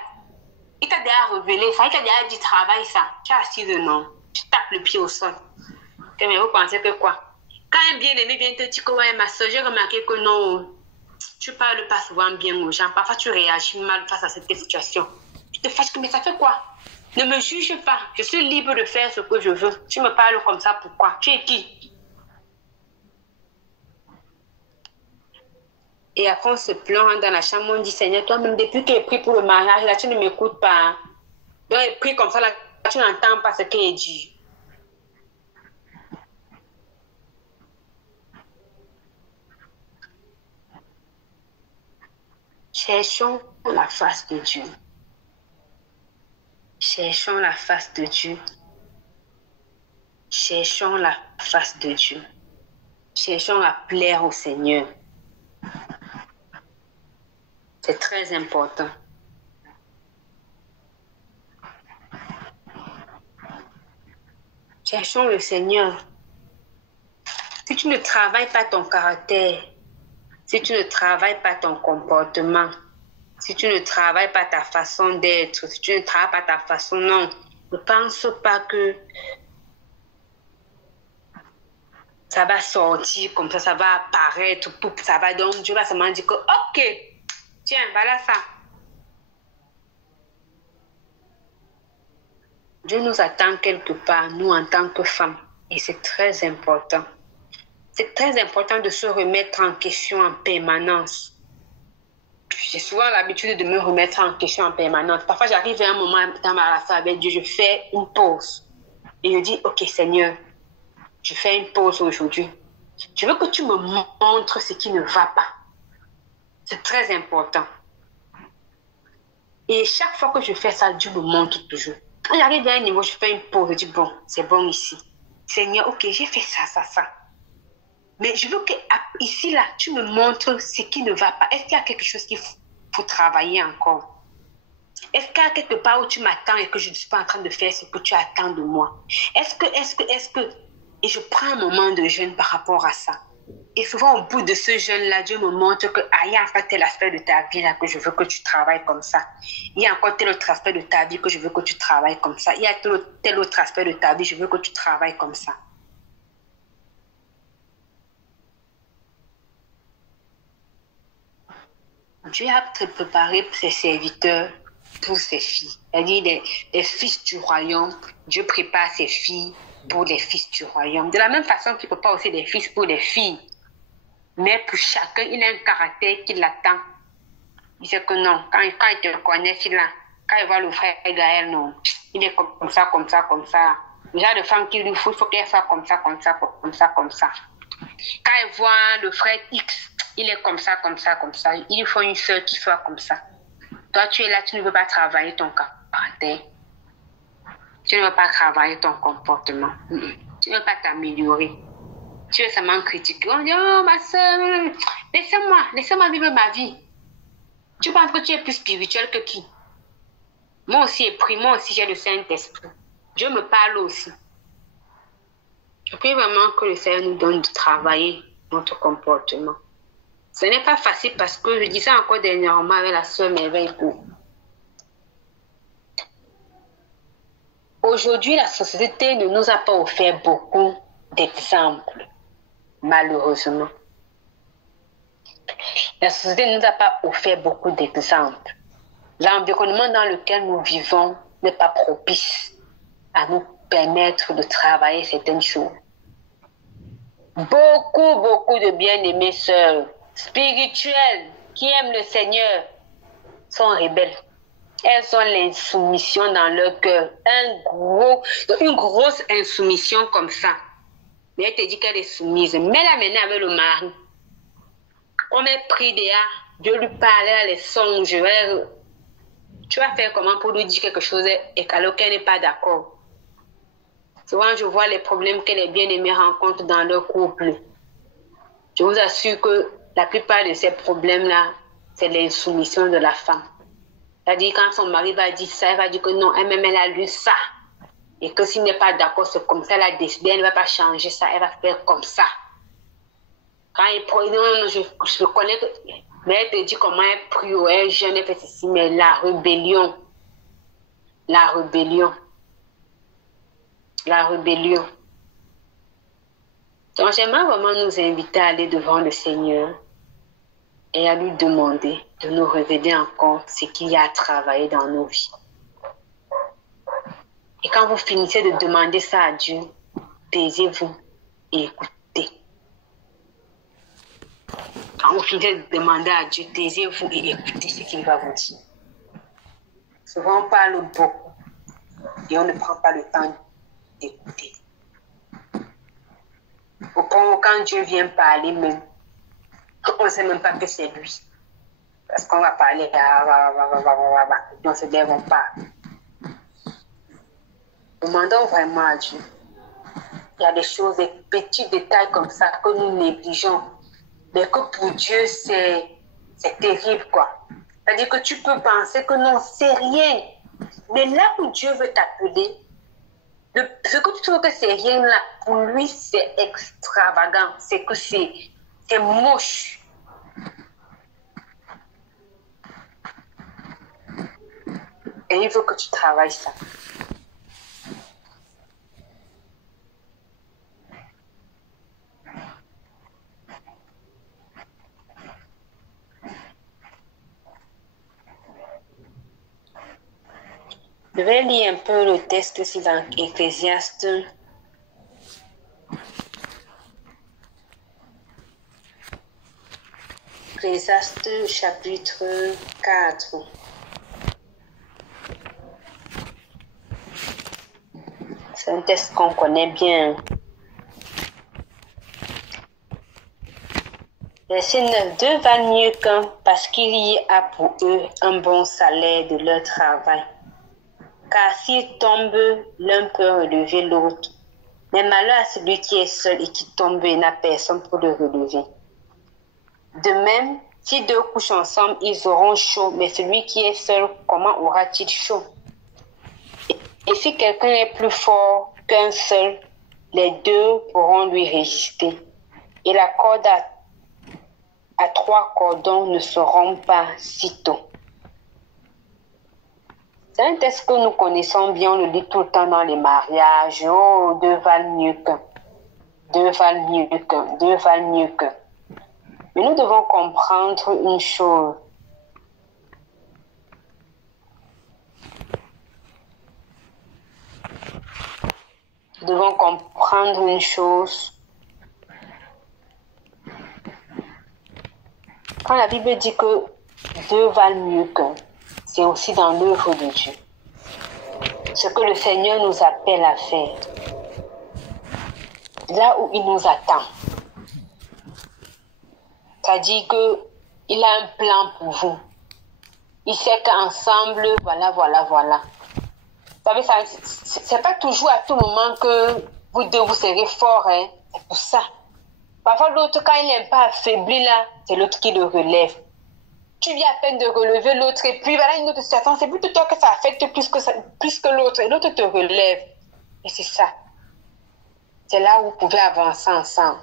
Il t'a déjà révélé ça. Il t'a déjà dit travaille ça. Tu as assis de non. Tu tapes le pied au sol. Mais vous pensez que quoi? Quand un bien-aimé vient te dire que ouais, ma soeur, j'ai remarqué que non, tu parles pas souvent bien aux gens. Parfois, tu réagis mal face à cette situation. Tu te fâches, mais ça fait quoi? Ne me juge pas. Je suis libre de faire ce que je veux. Tu me parles comme ça, pourquoi? Tu es qui? Et après, on se plonge dans la chambre, on dit, Seigneur, toi-même, depuis qu'il est pris pour le mariage, là, tu ne m'écoutes pas. Donc, il est pris comme ça, là, tu n'entends pas ce qu'il est dit. Cherchons la face de Dieu. Cherchons la face de Dieu. Cherchons la face de Dieu. Cherchons à plaire au Seigneur. C'est très important. Cherchons le Seigneur. Si tu ne travailles pas ton caractère, si tu ne travailles pas ton comportement, si tu ne travailles pas ta façon d'être, si tu ne travailles pas ta façon, non, ne pense pas que ça va sortir comme ça va apparaître, ça va donc, Dieu va seulement dire que, ok, tiens, voilà ça. Dieu nous attend quelque part, nous en tant que femmes, et c'est très important. C'est très important de se remettre en question en permanence. J'ai souvent l'habitude de me remettre en question en permanence. Parfois, j'arrive à un moment dans ma relation avec Dieu, je fais une pause. Et je dis, ok Seigneur, je fais une pause aujourd'hui. Je veux que tu me montres ce qui ne va pas. C'est très important. Et chaque fois que je fais ça, Dieu me montre toujours. Quand j'arrive à un niveau, je fais une pause, je dis, bon, c'est bon ici. Seigneur, ok, j'ai fait ça. Mais je veux que ici, là, tu me montres ce qui ne va pas. Est-ce qu'il y a quelque chose qu'il faut travailler encore? Est-ce qu'il y a quelque part où tu m'attends et que je ne suis pas en train de faire ce que tu attends de moi? Est-ce que... Et je prends un moment de jeûne par rapport à ça. Et souvent, au bout de ce jeûne-là, Dieu me montre que il y a encore tel aspect de ta vie là que je veux que tu travailles comme ça. Il y a encore tel autre aspect de ta vie que je veux que tu travailles comme ça. Il y a tel autre aspect de ta vie, je veux que tu travailles comme ça. Dieu a préparé ses serviteurs pour ses filles. C'est-à-dire les fils du royaume. Dieu prépare ses filles pour les fils du royaume. De la même façon qu'il prépare aussi des fils pour les filles. Mais pour chacun, il a un caractère qui l'attend. Il sait que non, quand il te connaît, quand il voit le frère Gaël, non, il est comme ça. Le genre de femme qu'il lui faut, il faut qu'elle soit comme ça. Quand il voit le frère X, il est comme ça. Il faut une soeur qui soit comme ça. Toi, tu es là, tu ne veux pas travailler ton caractère. Tu ne veux pas travailler ton comportement. Tu ne veux pas t'améliorer. Tu veux seulement critiquer. On dit, oh ma soeur, laissez-moi vivre ma vie. Tu penses que tu es plus spirituel que qui? Moi aussi, moi aussi j'ai le Saint-Esprit. Dieu me parle aussi. Je prie vraiment que le Seigneur nous donne de travailler notre comportement. Ce n'est pas facile parce que je disais encore dernièrement avec la sœur Merveille que aujourd'hui, la société ne nous a pas offert beaucoup d'exemples, malheureusement. La société ne nous a pas offert beaucoup d'exemples. L'environnement dans lequel nous vivons n'est pas propice à nous permettre de travailler certaines choses. Beaucoup de bien-aimées sœurs spirituelles qui aiment le Seigneur sont rebelles. Elles ont l'insoumission dans leur cœur. Une grosse insoumission comme ça. Mais elle te dit qu'elle est soumise. Mets-la maintenant avec le mari. On met pris dehors. Dieu lui parle, elle les songe. Tu vas faire comment pour lui dire quelque chose et qu'elle n'est pas d'accord. Souvent, je vois les problèmes que les bien-aimés rencontrent dans leur couple. Je vous assure que la plupart de ces problèmes-là, c'est l'insoumission de la femme. C'est-à-dire, quand son mari va dire ça, elle va dire que non, elle-même, elle a lu ça. Et que s'il n'est pas d'accord, c'est comme ça, elle a décidé, elle ne va pas changer ça, elle va faire comme ça. Quand il prend, non, je connais, mais elle te dit comment elle prie, elle jeûne, elle fait ceci, mais la rébellion. Donc, j'aimerais vraiment nous inviter à aller devant le Seigneur et à lui demander de nous révéler encore ce qu'il y a à travailler dans nos vies. Et quand vous finissez de demander ça à Dieu, taisez-vous et écoutez. Quand vous finissez de demander à Dieu, taisez-vous et écoutez ce qu'il va vous dire. Souvent, on parle beaucoup et on ne prend pas le temps d'écouter. Au point où quand Dieu vient parler même, on ne sait même pas que c'est lui. Parce qu'on va parler, et on se lève, on parle. Demandons vraiment à Dieu. Il y a des choses, des petits détails comme ça que nous négligeons. Mais que pour Dieu, c'est terrible, quoi. C'est-à-dire que tu peux penser que non, c'est rien. Mais là où Dieu veut t'appeler, ce que tu trouves que c'est rien là, pour lui, c'est extravagant. C'est que c'est moche. Et il veut que tu travailles ça. Je vais lire un peu le texte ici dans Ecclésiaste. Ecclésiaste chapitre 4. C'est un texte qu'on connaît bien. Verset 9. Deux valent mieux qu'un parce qu'il y a pour eux un bon salaire de leur travail. Car s'ils tombent, l'un peut relever l'autre. Mais malheur à celui qui est seul et qui tombe et n'a personne pour le relever. De même, si deux couchent ensemble, ils auront chaud, mais celui qui est seul, comment aura-t-il chaud? Et si quelqu'un est plus fort qu'un seul, les deux pourront lui résister. Et la corde à 3 cordons ne se rompt pas sitôt. C'est un texte que nous connaissons bien, on le lit tout le temps dans les mariages. Oh, deux valent mieux qu'un. Deux valent mieux qu'un. Deux valent mieux qu'un. Mais nous devons comprendre une chose. Nous devons comprendre une chose. Quand la Bible dit que deux valent mieux qu'un, c'est aussi dans l'œuvre de Dieu. Ce que le Seigneur nous appelle à faire. Là où il nous attend. C'est-à-dire qu'il a un plan pour vous. Il sait qu'ensemble, voilà. Vous savez, c'est pas toujours à tout moment que vous deux vous serez forts, hein. C'est pour ça. Parfois, l'autre, quand il n'est pas affaibli, là, c'est l'autre qui le relève. Tu viens à peine de relever l'autre et puis voilà une autre situation. C'est plutôt toi que ça affecte plus que l'autre. Et l'autre te relève. Et c'est ça. C'est là où vous pouvez avancer ensemble.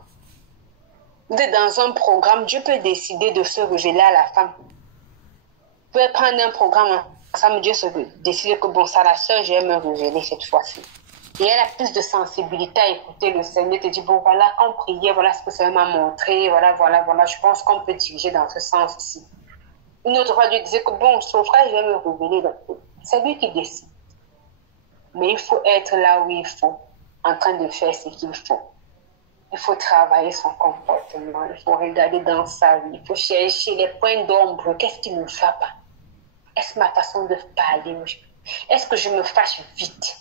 Vous êtes dans un programme, Dieu peut décider de se révéler à la femme. Vous pouvez prendre un programme ensemble, Dieu se décide que bon, ça, la soeur, je vais me révéler cette fois-ci. Et elle a plus de sensibilité à écouter le Seigneur, te dit, bon, voilà, quand on priait, voilà ce que ça m'a montré, voilà, je pense qu'on peut diriger dans ce sens-ci. Une autre fois, Dieu disait que bon, son frère, je vais me révéler. C'est lui qui décide. Mais il faut être là où il faut, en train de faire ce qu'il faut. Il faut travailler son comportement, il faut regarder dans sa vie, il faut chercher les points d'ombre. Qu'est-ce qui ne va pas? Est-ce ma façon de parler? Est-ce que je me fâche vite?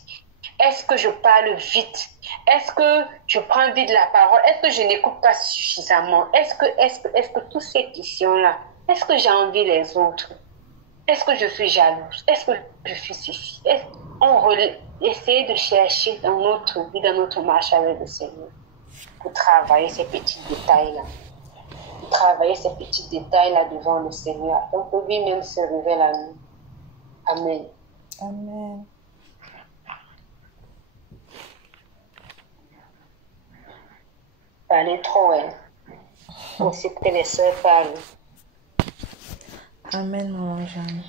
Est-ce que je parle vite? Est-ce que je prends vite la parole? Est-ce que je n'écoute pas suffisamment? Est-ce que toutes ces questions-là, est-ce que j'envie les autres? Est-ce que je suis jalouse? Est-ce que je suis ceci? Essayer de chercher dans notre vie, dans notre marche avec le Seigneur, pour travailler ces petits détails-là. Pour travailler ces petits détails-là devant le Seigneur, afin que lui-même se révèle à nous. Amen. Amen. Parler trop, hein. Aussi que les sœurs parlent. Amen, maman Jeanne.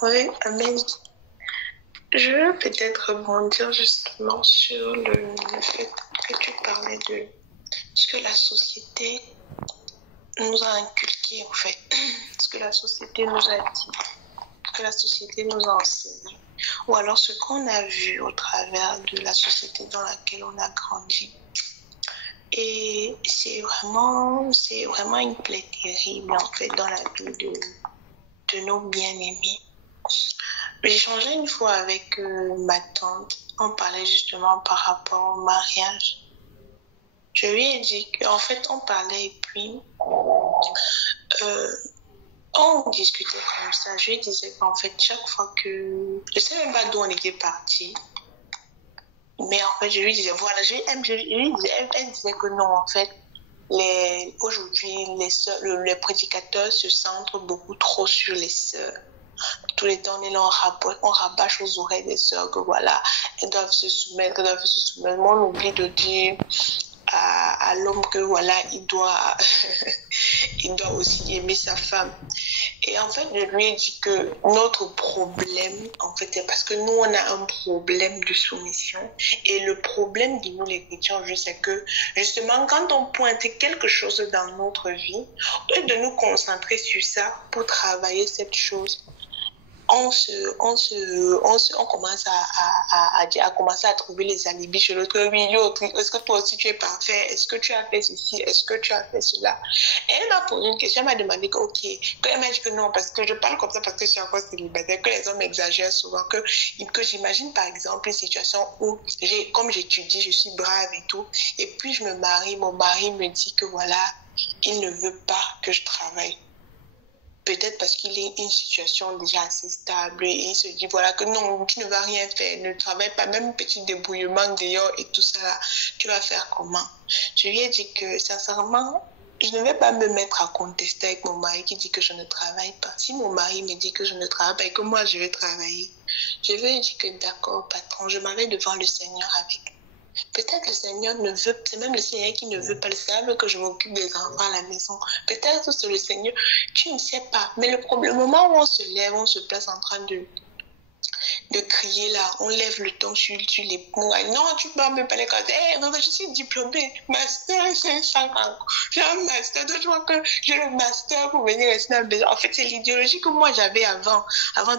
Oui, amen. Je veux peut-être rebondir justement sur le fait que tu parlais de ce que la société nous a inculqué, en fait. Ce que la société nous a dit, ce que la société nous a enseigné. Ou alors ce qu'on a vu au travers de la société dans laquelle on a grandi. Et c'est vraiment une plaie terrible, en fait, dans la vie de nos bien-aimés. J'échangeais une fois avec ma tante. On parlait justement par rapport au mariage. Je lui ai dit qu'en fait, on parlait et puis on discutait comme ça. Je lui disais qu'en fait, chaque fois que... Je ne sais même pas d'où on était parti. Mais en fait, je lui disais, voilà, elle disait que non, en fait, aujourd'hui, les prédicateurs se centrent beaucoup trop sur les sœurs. Tous les temps, on est là, on rabâche aux oreilles des sœurs que voilà, elles doivent se soumettre, Mais on oublie de dire à l'homme que voilà, il doit aussi aimer sa femme. Et en fait, je lui ai dit que notre problème, en fait, c'est parce que nous, on a un problème de soumission. Et le problème de nous, les chrétiens, c'est que, justement, quand on pointe quelque chose dans notre vie, au lieu de nous concentrer sur ça pour travailler cette chose, on commence à commencer à trouver les alibis chez l'autre. Oui, est-ce que toi aussi tu es parfait? Est-ce que tu as fait ceci? Est-ce que tu as fait cela? Et elle m'a posé une question, elle m'a demandé que, ok, quand elle m'a dit que non, parce que je parle comme ça parce que je suis encore célibataire, que les hommes exagèrent souvent, que j'imagine par exemple une situation où, comme j'étudie, je suis brave et tout, et puis je me marie, mon mari me dit que voilà, il ne veut pas que je travaille. Peut-être parce qu'il est une situation déjà assez stable et il se dit voilà que non, tu ne vas rien faire, ne travaille pas, même petit débrouillement dehors et tout ça, tu vas faire comment? Je lui ai dit que sincèrement, je ne vais pas me mettre à contester avec mon mari qui dit que je ne travaille pas. Si mon mari me dit que je ne travaille pas et que moi je vais travailler, je vais lui dire que d'accord patron, je m'en vais devant le Seigneur avec. Peut-être le Seigneur ne veut, c'est même le Seigneur qui ne veut pas, le Seigneur veut que je m'occupe des enfants à la maison. Peut-être c'est le Seigneur, tu ne sais pas. Mais le moment où on se lève, on se place en train de crier là, on lève le ton sur les poings. Non, tu peux me parler comme ça. Hey, non, je suis diplômée, master, c'est 5 ans. J'ai un master, donc je vois que j'ai le master pour venir rester dans le besoin. En fait, c'est l'idéologie que moi j'avais avant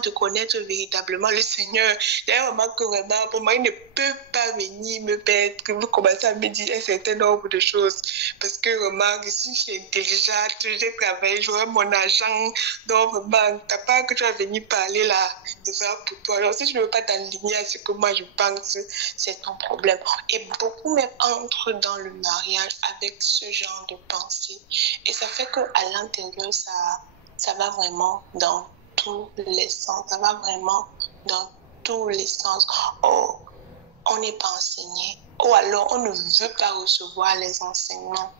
de connaître véritablement le Seigneur. J'avais remarqué que vraiment, pour moi, il ne peut pas venir me perdre, que vous commencez à me dire un certain nombre de choses. Parce que, remarque, si je suis intelligente, j'ai travaillé, j'aurai mon argent, donc vraiment, t'as pas que tu vas venir parler là, de ça pour toi. Alors, si tu ne veux pas t'aligner à ce que moi je pense, c'est ton problème. Et beaucoup même entrent dans le mariage avec ce genre de pensée. Et ça fait qu'à l'intérieur, ça va vraiment dans tous les sens. Ça va vraiment dans tous les sens. Oh, on n'est pas enseigné. Ou alors, on ne veut pas recevoir les enseignements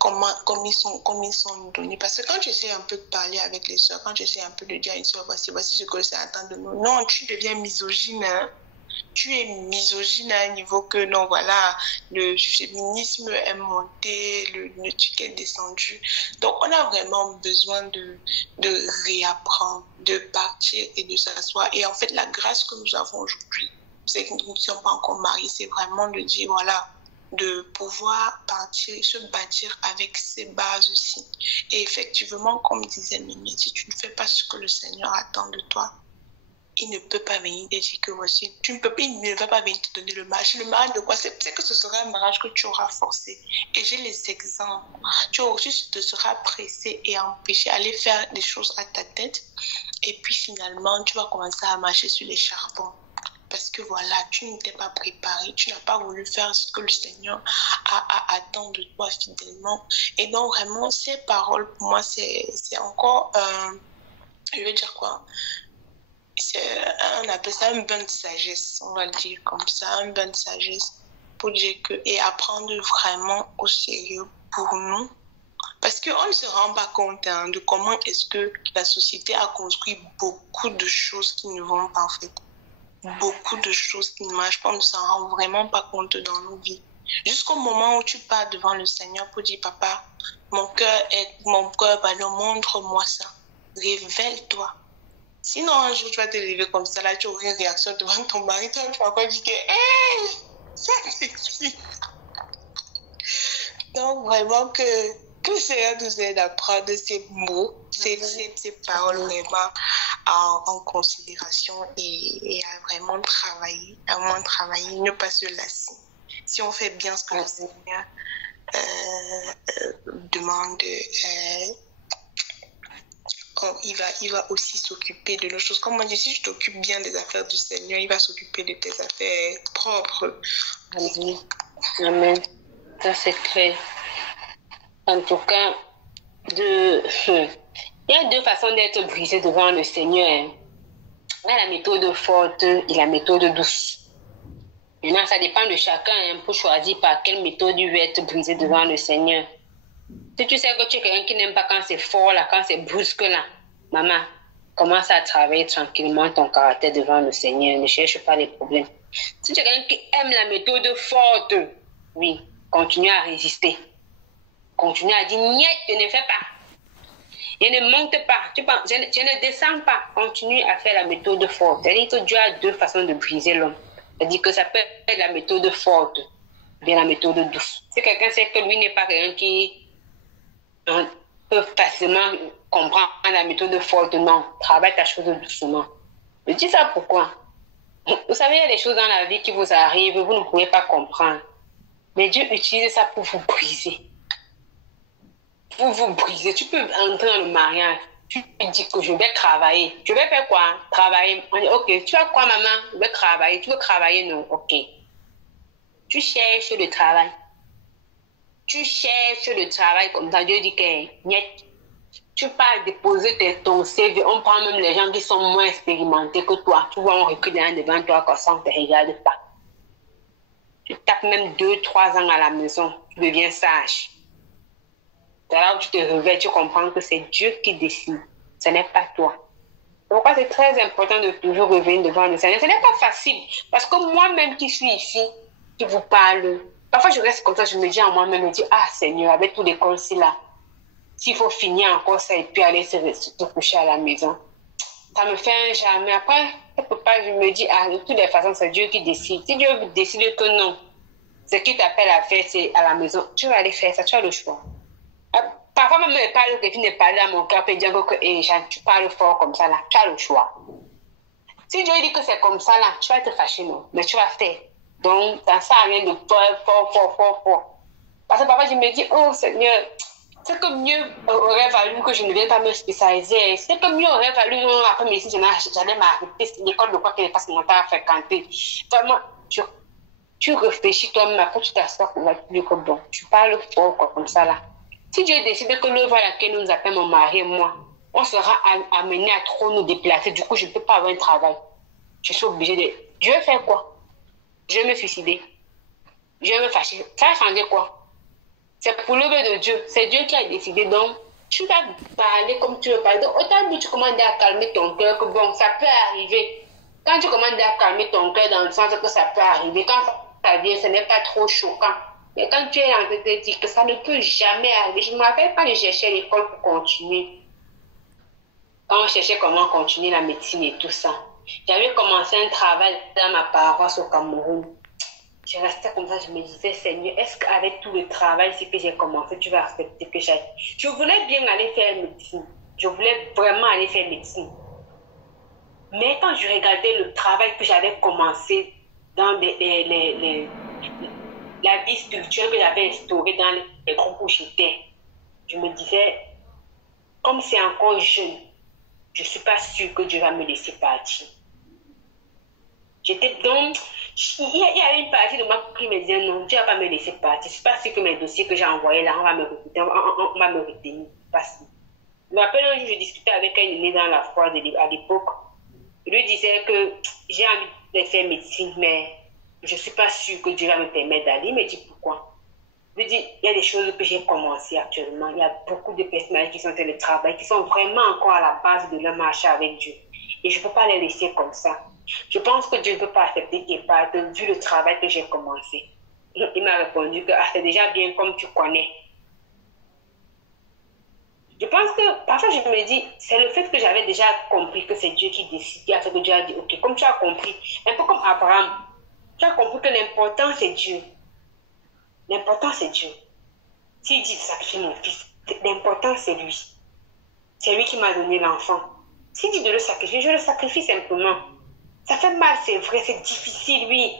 comme ils sont donnés. Parce que quand j'essaie un peu de parler avec les soeurs, quand j'essaie un peu de dire à une soeur, voici ce que ça attend de nous. Non, tu deviens misogyne. Hein? Tu es misogyne à un niveau que, non, voilà, le féminisme est monté, le truc est descendu. Donc, on a vraiment besoin de réapprendre, de partir et de s'asseoir. Et en fait, la grâce que nous avons aujourd'hui, c'est que nous ne sommes pas encore mariés, c'est vraiment de dire, voilà, de pouvoir partir, se bâtir avec ses bases aussi. Et effectivement, comme disait Mimi, si tu ne fais pas ce que le Seigneur attend de toi, il ne peut pas venir te dire que voici, il ne va pas venir te donner le mariage. Le mariage de quoi? C'est que ce sera un mariage que tu auras forcé. Et j'ai les exemples. Tu te seras pressé et empêché d'aller faire des choses à ta tête. Et puis finalement, tu vas commencer à marcher sur les charbons. Parce que voilà, tu ne t'es pas préparé, tu n'as pas voulu faire ce que le Seigneur attend de toi fidèlement. Et donc vraiment, ces paroles, pour moi, c'est encore, je vais dire quoi? On appelle ça un bain de sagesse, on va le dire comme ça, un bain de sagesse pour dire que, et apprendre vraiment au sérieux pour nous. Parce qu'on ne se rend pas compte de comment est-ce que la société a construit beaucoup de choses qui ne vont pas en fait. Beaucoup de choses qui ne marchent pas, on ne s'en rend vraiment pas compte dans nos vies. Jusqu'au moment où tu pars devant le Seigneur pour dire, papa, mon cœur, pardon, montre-moi ça. Révèle-toi. Sinon, un jour, tu vas te lever comme ça, là, tu auras une réaction devant ton mari, tu vas encore dire que, hey, ça m'explique. Donc, vraiment, que le Seigneur nous aide à prendre ces mots, ces paroles vraiment en considération et à vraiment travailler, ne pas se lasser. Si on fait bien ce que le Seigneur demande, il va aussi s'occuper de nos choses. Comme on dit, si tu t'occupes bien des affaires du Seigneur, il va s'occuper de tes affaires propres. Amen. Amen. Ça, c'est clair. En tout cas, il y a deux façons d'être brisé devant le Seigneur. Il y a la méthode forte et la méthode douce. Maintenant, ça dépend de chacun pour choisir par quelle méthode il veut être brisé devant le Seigneur. Si tu sais que tu es quelqu'un qui n'aime pas quand c'est fort, là, quand c'est brusque, là, maman, commence à travailler tranquillement ton caractère devant le Seigneur. Ne cherche pas les problèmes. Si tu es quelqu'un qui aime la méthode forte, oui, continue à résister. Continue à dire, niet, je ne fais pas. Je ne monte pas. Je ne descends pas. Continue à faire la méthode forte. C'est-à-dire que Dieu a deux façons de briser l'homme. C'est-à-dire que ça peut être la méthode forte, bien la méthode douce. Si quelqu'un sait que lui n'est pas quelqu'un qui peut facilement comprendre la méthode forte, non. Travaille ta chose doucement. Je dis ça pourquoi? Vous savez, il y a des choses dans la vie qui vous arrivent, vous ne pouvez pas comprendre. Mais Dieu utilise ça pour vous briser. Pour vous briser. Tu peux entrer dans le mariage. Tu dis que je vais travailler. Je vais faire quoi? Travailler. On dit, ok, tu as quoi, maman? Je vais travailler. Tu veux travailler? Non. Ok. Tu cherches le travail. Tu cherches le travail comme ça. Dieu dit que, niet. Tu pars déposer ton CV. On prend même les gens qui sont moins expérimentés que toi. Tu vois, on recule devant toi comme ça, on ne te regarde pas. Tu tapes même 2-3 ans à la maison. Tu deviens sage. C'est là où tu te réveilles, tu comprends que c'est Dieu qui décide. Ce n'est pas toi. Pourquoi c'est très important de toujours revenir devant le Seigneur. Ce n'est pas facile. Parce que moi-même qui suis ici, qui vous parle, parfois je reste comme ça, je me dis à moi-même, je me dis, ah Seigneur, avec tous les concis là, s'il faut finir encore ça et puis aller se coucher à la maison, ça me fait un jamais. Après, quelque part, je me dis, ah, de toutes les façons, c'est Dieu qui décide. Si Dieu décide que non, ce qu'il t'appelle à faire, c'est à la maison, tu vas aller faire ça, tu as le choix. Parfois, même les paroles que tu ne parles à mon cœur, peut dire que tu parles fort comme ça, là, tu as le choix. Si Dieu dit que c'est comme ça, là, tu vas te fâcher, non, mais tu vas faire. Donc, ça ne sert à rien de fort. Parce que parfois, je me dis, oh Seigneur, c'est que mieux aurait valu que je ne vienne pas me spécialiser. C'est que mieux aurait valu, après médecine, j'allais m'arrêter, l'école de quoi qu'elle passe mon temps à fréquenter. Vraiment, tu réfléchis toi-même, après tu t'assois, tu dis que bon, tu parles fort, quoi, comme ça, là. Si Dieu décide que l'œuvre à laquelle nous appelons mon mari et moi, on sera amené à trop nous déplacer, du coup, je ne peux pas avoir un travail. Je suis obligée de... Je vais faire quoi? Je vais me suicider. Je vais me fâcher. Ça va changer quoi? C'est pour l'œuvre de Dieu. C'est Dieu qui a décidé. Donc, tu vas parler comme tu veux parler. Donc, autant que tu commandes à calmer ton cœur, que bon, ça peut arriver. Quand tu commandes à calmer ton cœur dans le sens que ça peut arriver, quand ça vient, ce n'est pas trop choquant. Mais quand tu es en train de te dire que ça ne peut jamais arriver, je ne me rappelle pas de chercher à l'école pour continuer. Quand on cherchait comment continuer la médecine et tout ça, j'avais commencé un travail dans ma paroisse au Cameroun. Je restais comme ça, je me disais, Seigneur, est-ce qu'avec tout le travail, ce que j'ai commencé, tu vas accepter que j'ai... Je voulais bien aller faire médecine. Je voulais vraiment aller faire médecine. Mais quand je regardais le travail que j'avais commencé dans la vie spirituelle que j'avais instaurée dans les groupes où j'étais, je me disais, comme c'est encore jeune, je ne suis pas sûre que Dieu va me laisser partir. J'étais donc, il y a une partie de moi qui me disait non, Dieu ne va pas me laisser partir. Je ne suis pas sûre que mes dossiers que j'ai envoyés là, on va me recruter, on va me retenir. Pas si. Je me rappelle un jour, je discutais avec un aîné dans la foi à l'époque. Je lui disais que j'ai envie de faire médecine, mais je ne suis pas sûre que Dieu va me permettre d'aller. Il me dit pourquoi? Je lui dis, il y a des choses que j'ai commencé actuellement. Il y a beaucoup de personnes qui sont en train de travailler, qui sont vraiment encore à la base de leur marche avec Dieu. Et je ne peux pas les laisser comme ça. Je pense que Dieu ne peut pas accepter qu'ils partent vu le travail que j'ai commencé. Il m'a répondu que c'est déjà bien comme tu connais. Je pense que parfois je me dis, c'est le fait que j'avais déjà compris que c'est Dieu qui décide, qui a fait que Dieu a dit, ok, comme tu as compris, un peu comme Abraham, tu as compris que l'important c'est Dieu. L'important c'est Dieu. S'il dit de sacrifier mon fils, l'important c'est lui. C'est lui qui m'a donné l'enfant. S'il dit de le sacrifier, je le sacrifie simplement. Ça fait mal, c'est vrai, c'est difficile, oui.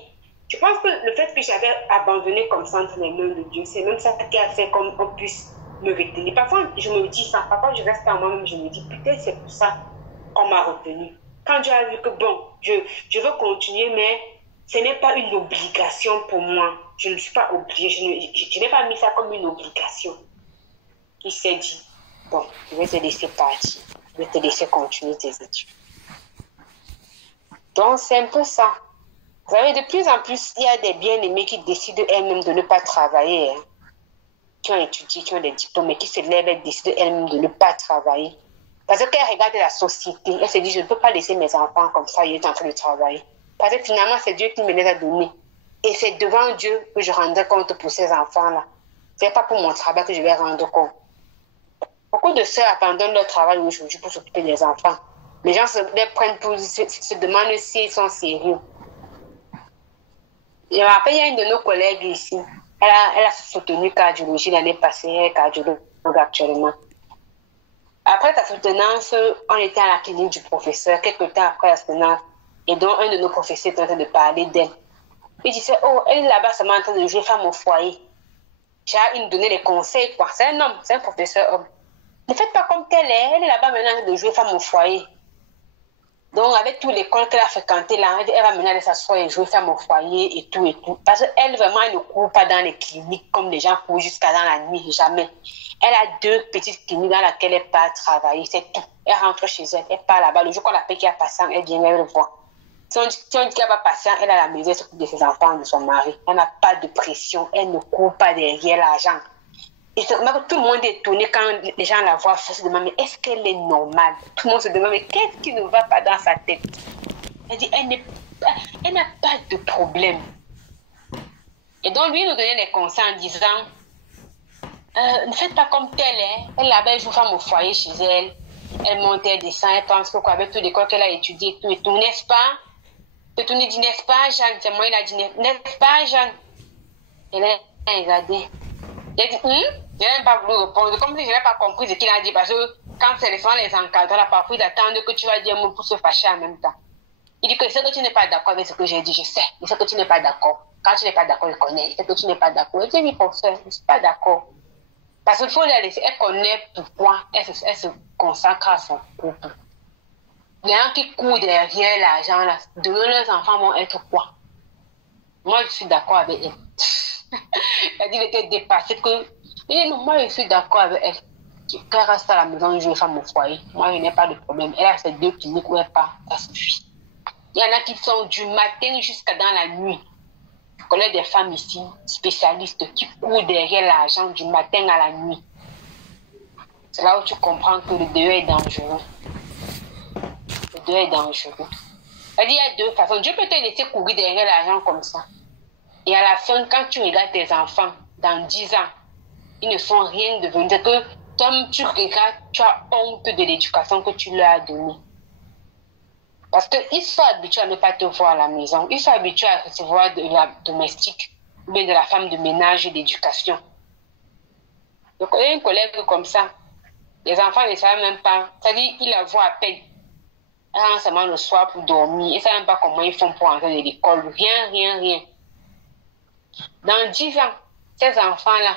Je pense que le fait que j'avais abandonné comme ça entre les mains de Dieu, c'est même ça qui a fait qu'on puisse me retenir. Parfois, je me dis ça. Parfois, je reste en moi-même, je me dis, peut-être c'est pour ça qu'on m'a retenu. Quand Dieu a vu que, bon, je veux continuer, mais ce n'est pas une obligation pour moi. Je ne suis pas obligée. Je n'ai pas mis ça comme une obligation. Il s'est dit, bon, je vais te laisser partir. Je vais te laisser continuer tes études. Donc, c'est un peu ça. Vous savez, de plus en plus, il y a des bien-aimés qui décident elles-mêmes de ne pas travailler, hein, qui ont étudié, qui ont des diplômes, mais qui se lèvent et décident elles-mêmes de ne pas travailler. Parce qu'elles regardent la société, elles se disent, je ne peux pas laisser mes enfants comme ça, ils sont en train de travailler. Parce que finalement, c'est Dieu qui me les a donnés. Et c'est devant Dieu que je rendrai compte pour ces enfants-là. Ce n'est pas pour mon travail que je vais rendre compte. Beaucoup de sœurs abandonnent leur travail aujourd'hui pour s'occuper des enfants. Les gens les prennent pour se demandent s'ils sont sérieux. Je me rappelle, il y a une de nos collègues ici. Elle a soutenu cardiologie l'année passée, elle est cardiologue actuellement. Après sa soutenance, on était à la clinique du professeur, quelques temps après la soutenance, et donc un de nos professeurs était en train de parler d'elle. Il disait, oh, elle est là-bas seulement en train de jouer femme au foyer. Il nous donnait des conseils, quoi. C'est un homme, c'est un professeur homme. Ne faites pas comme elle est là-bas maintenant en train de jouer femme au foyer. Donc, avec toute l'école qu'elle a fréquentée là, elle va mener à s'asseoir et jouer femme au foyer et tout et tout. Parce qu'elle, vraiment, elle ne court pas dans les cliniques comme les gens courent jusqu'à dans la nuit, jamais. Elle a 2 petites cliniques dans lesquelles elle part travailler, c'est tout. Elle rentre chez elle, elle part là-bas. Le jour qu'on l'appelle qu'il y a patient, elle vient, elle le voit. Si on dit qu'il n'y a pas patient, elle est à la maison, elle s'occupe de ses enfants, de son mari. Elle n'a pas de pression, elle ne court pas derrière l'argent. Et tout le monde est étonné quand les gens la voient, se demandent, mais est-ce qu'elle est normale? Tout le monde se demande, mais qu'est-ce qui ne va pas dans sa tête? Elle dit, elle n'a pas de problème. Et donc, lui, il nous donnait des conseils en disant, ne faites pas comme telle, hein. Elle là-bas, elle joue femme au foyer chez elle. Elle monte, elle descend, elle pense que quoi, avec toute l'école qu'elle a étudié, tout et tout, n'est-ce pas? Et tout, dit, n'est-ce pas, Jeanne? C'est moi, il a dit, n'est-ce pas, Jeanne? Elle a regardé. Il a dit, je n'ai pas voulu répondre, comme si je n'ai pas compris ce qu'il a dit, parce que quand c'est les encadrants, là, parfois ils attendent que tu vas dire un mot pour se fâcher en même temps. Il dit que c'est que tu n'es pas d'accord avec ce que j'ai dit, je sais, mais c'est que tu n'es pas d'accord. Quand tu n'es pas d'accord, je connais, c'est que tu n'es pas d'accord. Je dis, oui, professeur, je ne suis pas d'accord. Parce qu'il faut la laisser, elle connaît pourquoi elle se consacre à son couple. Les gens qui courent derrière l'argent, là, demain leurs enfants vont être quoi? Moi, je suis d'accord avec elle. Elle dit qu'elle était dépassée que. Il dit non, moi je suis d'accord avec elle. Qu'elle reste à la maison, je vais faire mon foyer. Moi, je n'ai pas de problème. Elle a ses 2 cliniques où elle part, ça suffit. Il y en a qui sont du matin jusqu'à dans la nuit. Je connais des femmes ici, spécialistes, qui courent derrière l'argent du matin à la nuit. C'est là où tu comprends que le dehors est dangereux. Le dehors est dangereux. Elle dit il y a 2 façons. Dieu peut te laisser courir derrière l'argent comme ça. Et à la fin, quand tu regardes tes enfants, dans 10 ans, ils ne font rien de venir. Que comme tu regardes, tu as honte de l'éducation que tu leur as donnée. Parce qu'ils sont habitués à ne pas te voir à la maison. Ils sont habitués à recevoir de la domestique, ou bien de la femme de ménage et d'éducation. Donc, il y a une collègue comme ça. Les enfants ne savent même pas. C'est-à-dire qu'ils la voient à peine. Elle rentre seulement le soir pour dormir. Ils ne savent même pas comment ils font pour entrer de l'école. Rien, rien, rien. Dans 10 ans, ces enfants-là,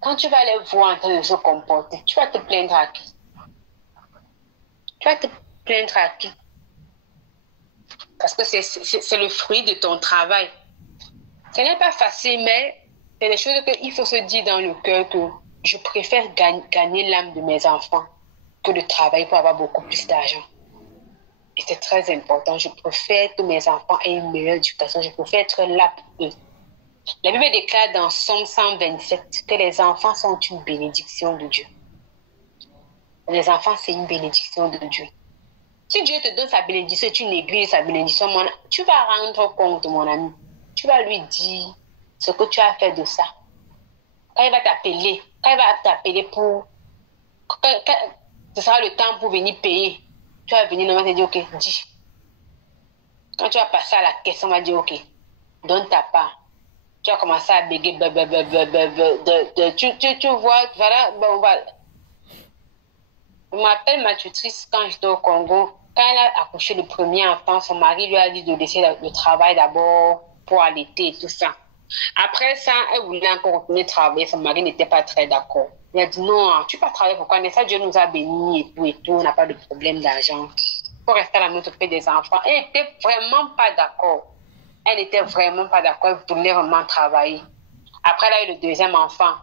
quand tu vas les voir en train de se comporter, tu vas te plaindre à qui? Tu vas te plaindre à qui? Parce que c'est le fruit de ton travail. Ce n'est pas facile, mais c'est des choses qu'il faut se dire dans le cœur que je préfère gagner l'âme de mes enfants que de travailler pour avoir beaucoup plus d'argent. Et c'est très important. Je préfère que mes enfants aient une meilleure éducation. Je préfère être là pour eux. La Bible déclare dans Somme 127 que les enfants sont une bénédiction de Dieu. Les enfants, c'est une bénédiction de Dieu. Si Dieu te donne sa bénédiction et tu négliges sa bénédiction, tu vas rendre compte, mon ami. Tu vas lui dire ce que tu as fait de ça. Quand il va t'appeler pour... ce sera le temps pour venir payer. Tu vas venir, on va te dire, ok, dis. Quand tu vas passer à la caisse, on va dire, ok, donne ta part. Tu vas commencer à bégayer, tu vois, voilà, bon, voilà. Je m'appelle ma tutrice quand j'étais au Congo. Quand elle a accouché le premier enfant, son mari lui a dit de laisser le travail d'abord pour allaiter et tout ça. Après ça, elle voulait encore continuer de travailler. Son mari n'était pas très d'accord. Il a dit non, tu ne peux pas travailler. Pourquoi? Mais ça, Dieu nous a bénis et tout. On n'a pas de problème d'argent. Il faut rester à la maison s'occuper des enfants. Elle n'était vraiment pas d'accord. Elle n'était vraiment pas d'accord. Elle voulait vraiment travailler. Après, elle a eu le deuxième enfant.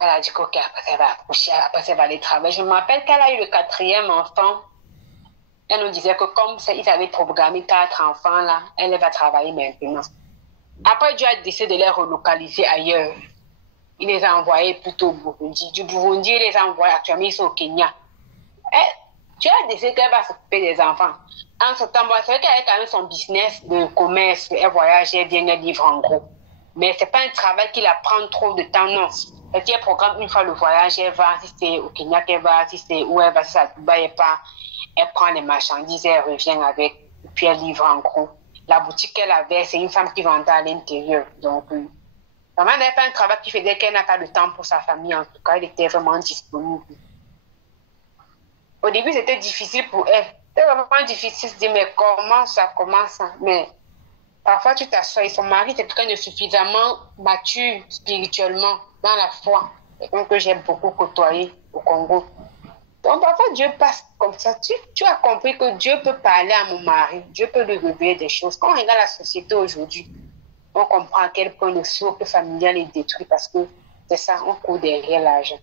Elle a dit qu'ok, après elle va accoucher, après elle va aller travailler. Je me rappelle qu'elle a eu le quatrième enfant. Elle nous disait que comme ils avaient programmé 4 enfants là, elle va travailler maintenant. Après, Dieu a décidé de les relocaliser ailleurs. Il les a envoyés plutôt au Burundi. Du Burundi, il les a envoyés actuellement, ils sont au Kenya. Dieu a décidé qu'elle va s'occuper des enfants. En ce temps, c'est vrai qu'elle a quand même son business de commerce. Elle voyage, elle vient, elle livre en gros. Mais ce n'est pas un travail qui la prend trop de temps, non. Elle programme une fois le voyage, elle va, si c'est au Kenya qu'elle va, si c'est où elle va, si c'est à Dubaï, elle prend les marchandises, elle revient avec, puis elle livre en gros. La boutique qu'elle avait, c'est une femme qui vendait à l'intérieur. Donc, vraiment, elle n'avait pas un travail qui faisait qu'elle n'a pas de temps pour sa famille. En tout cas, elle était vraiment disponible. Au début, c'était difficile pour elle. C'était vraiment difficile de dire, mais comment ça? Mais parfois, tu t'assois et son mari est quelqu'un de suffisamment mature spirituellement dans la foi. Quelqu'un que j'ai beaucoup côtoyé au Congo. Donc, parfois, Dieu passe comme ça. Tu as compris que Dieu peut parler à mon mari. Dieu peut lui révéler des choses. Quand on regarde la société aujourd'hui, on comprend à quel point le socle familial est détruit parce que c'est ça, on court derrière l'argent.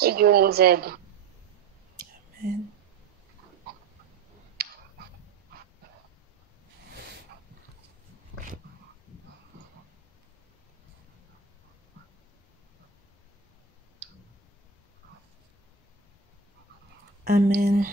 Que Dieu nous aide. Amen. Amen.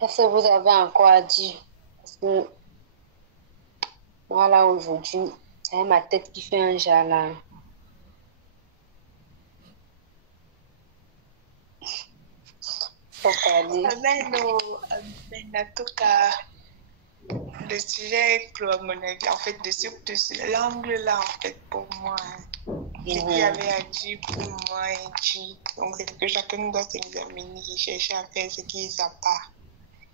Est-ce que vous avez encore à dire? Parce que moi, là, aujourd'hui, c'est ma tête qui fait un jala. Amen. En tout cas, le sujet est clos, à mon avis. En fait, de l'angle-là, en fait, pour moi, ce qu'il y avait à dire pour moi est dit. Donc, c'est que chacun doit s'examiner, chercher à faire ce qui est sa part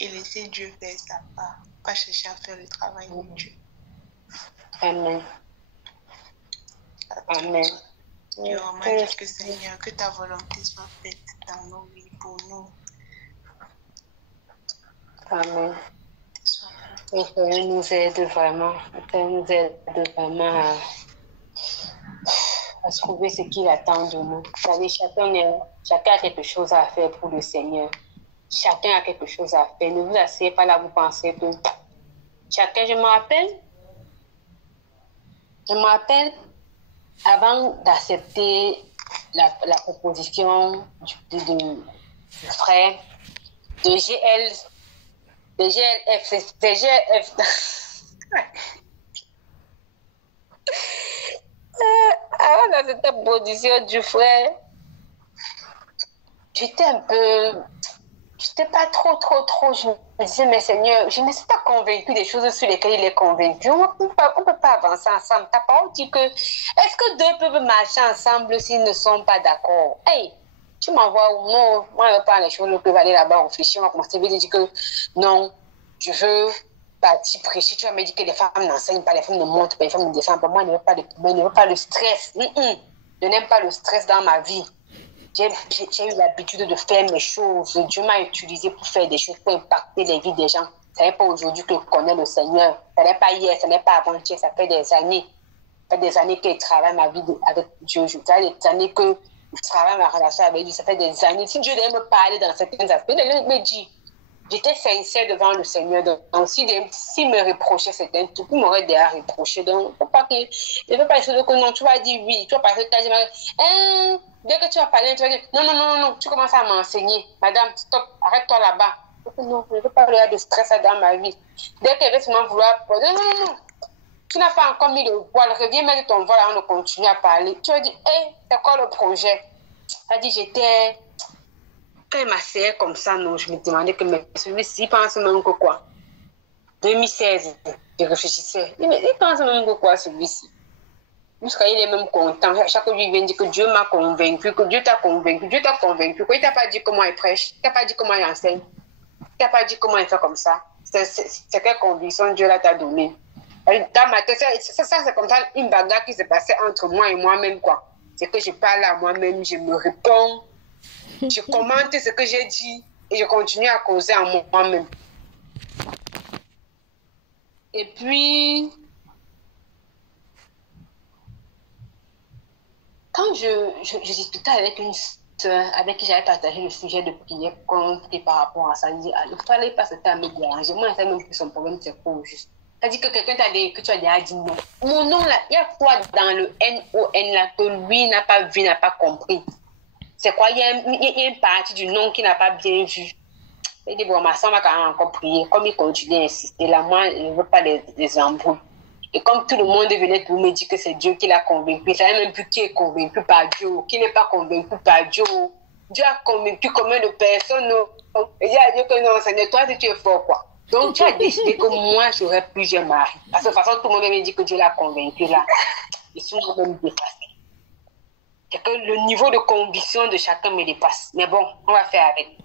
et laisser Dieu faire sa part, pas chercher à faire le travail de Dieu. Amen. Amen. Et on m'a dit que Seigneur, que ta volonté soit faite dans nos vies pour nous. Amen. Le Seigneur nous aide vraiment. Le Seigneur nous aide vraiment à trouver ce qu'il attend de nous. Vous savez, chacun a quelque chose à faire pour le Seigneur. Chacun a quelque chose à faire. Ne vous asseyez pas là, vous pensez que chacun, je me rappelle, avant d'accepter la proposition du frère de GLF. Avant d'accepter la proposition du frère, j'étais un peu j'étais pas trop. Je me disais, mais Seigneur, je ne suis pas convaincue des choses sur lesquelles il est convaincu. On peut pas avancer ensemble. Ta parole dit que, est-ce que deux peuvent marcher ensemble s'ils ne sont pas d'accord? Hey, tu m'envoies où? Non, moi, je ne veux pas les choses, je peux aller là-bas réfléchir. On va commencer à dire que, non, je veux partir prêcher. Tu vas me dire que les femmes n'enseignent pas, les femmes ne montrent pas, les femmes ne descendent pas. Moi, je ne veux pas le stress. Je n'aime pas le stress dans ma vie. J'ai eu l'habitude de faire mes choses. Dieu m'a utilisé pour faire des choses, pour impacter les vies des gens. Ce n'est pas aujourd'hui que je connais le Seigneur. Ce n'est pas hier, ce n'est pas avant-hier. Ça fait des années. Ça fait des années que je travaille ma vie avec Dieu. Ça fait des années que je travaille ma relation avec Dieu. Ça fait des années. Si Dieu devait me parler dans certains aspects, il me dit, j'étais sincère devant le Seigneur. Donc, s'il me reprochait certains trucs, il m'aurait déjà reproché. Donc, il ne faut pas essayer de que non, tu vas dire oui. Tu vas parler, dès que tu vas parler, tu vas dire non, tu commences à m'enseigner. Madame, stop, arrête-toi là-bas. Non, je ne veux pas avoir de stress dans ma vie. Dès qu'elle veut seulement vouloir, non, tu n'as pas encore mis le voile, reviens mettre ton voile avant de continuer à parler. Tu vas dire, c'est quoi le projet? Elle dit, quand il m'asseyait comme ça, non, je me demandais que celui-ci pense même que quoi? 2016, je réfléchissais. Il pense même que quoi, celui-ci? Jusqu'à il est même content. Chaque fois, il vient dire que Dieu m'a convaincu, que Dieu t'a convaincu. Dieu t'a convaincu. Il t'a pas dit comment il prêche. Il t'a pas dit comment il enseigne. Il t'a pas dit comment il fait comme ça. C'est quelle conviction Dieu t'a donné. Dans ma tête, ça c'est comme ça une bagarre qui s'est passée entre moi et moi-même, quoi. C'est que je parle à moi-même, je me réponds, je commente ce que j'ai dit et je continue à causer à moi-même. Et puis, quand je discutais avec une soeur avec qui j'avais partagé le sujet de prière contre et par rapport à ça, elle dit, il ne fallait pas se faire me déranger. Moi, je sais même que son problème, c'est quoi juste. Elle dit que quelqu'un que tu as déjà dit non. Mon nom là, il y a quoi dans le N-O-N là que lui n'a pas vu, n'a pas compris? C'est quoi? Il y a une partie du nom qu'il n'a pas bien vu. Il dit, bon, ma soeur va quand même encore prier. Comme il continue à insister là, moi, je ne veux pas les embrouilles. Et comme tout le monde venait pour me dire que c'est Dieu qui l'a convaincu, je ne savais même plus qui est convaincu par Dieu, qui n'est pas convaincu par Dieu. Dieu a convaincu combien de personnes. Et il a dit que non, Seigneur, toi, tu es fort, quoi. Donc, tu as décidé que moi, j'aurais plusieurs maris. Parce que de toute façon, tout le monde me dit que Dieu l'a convaincu, là. Ils sont même dépassés. C'est que le niveau de conviction de chacun me dépasse. Mais bon, on va faire avec.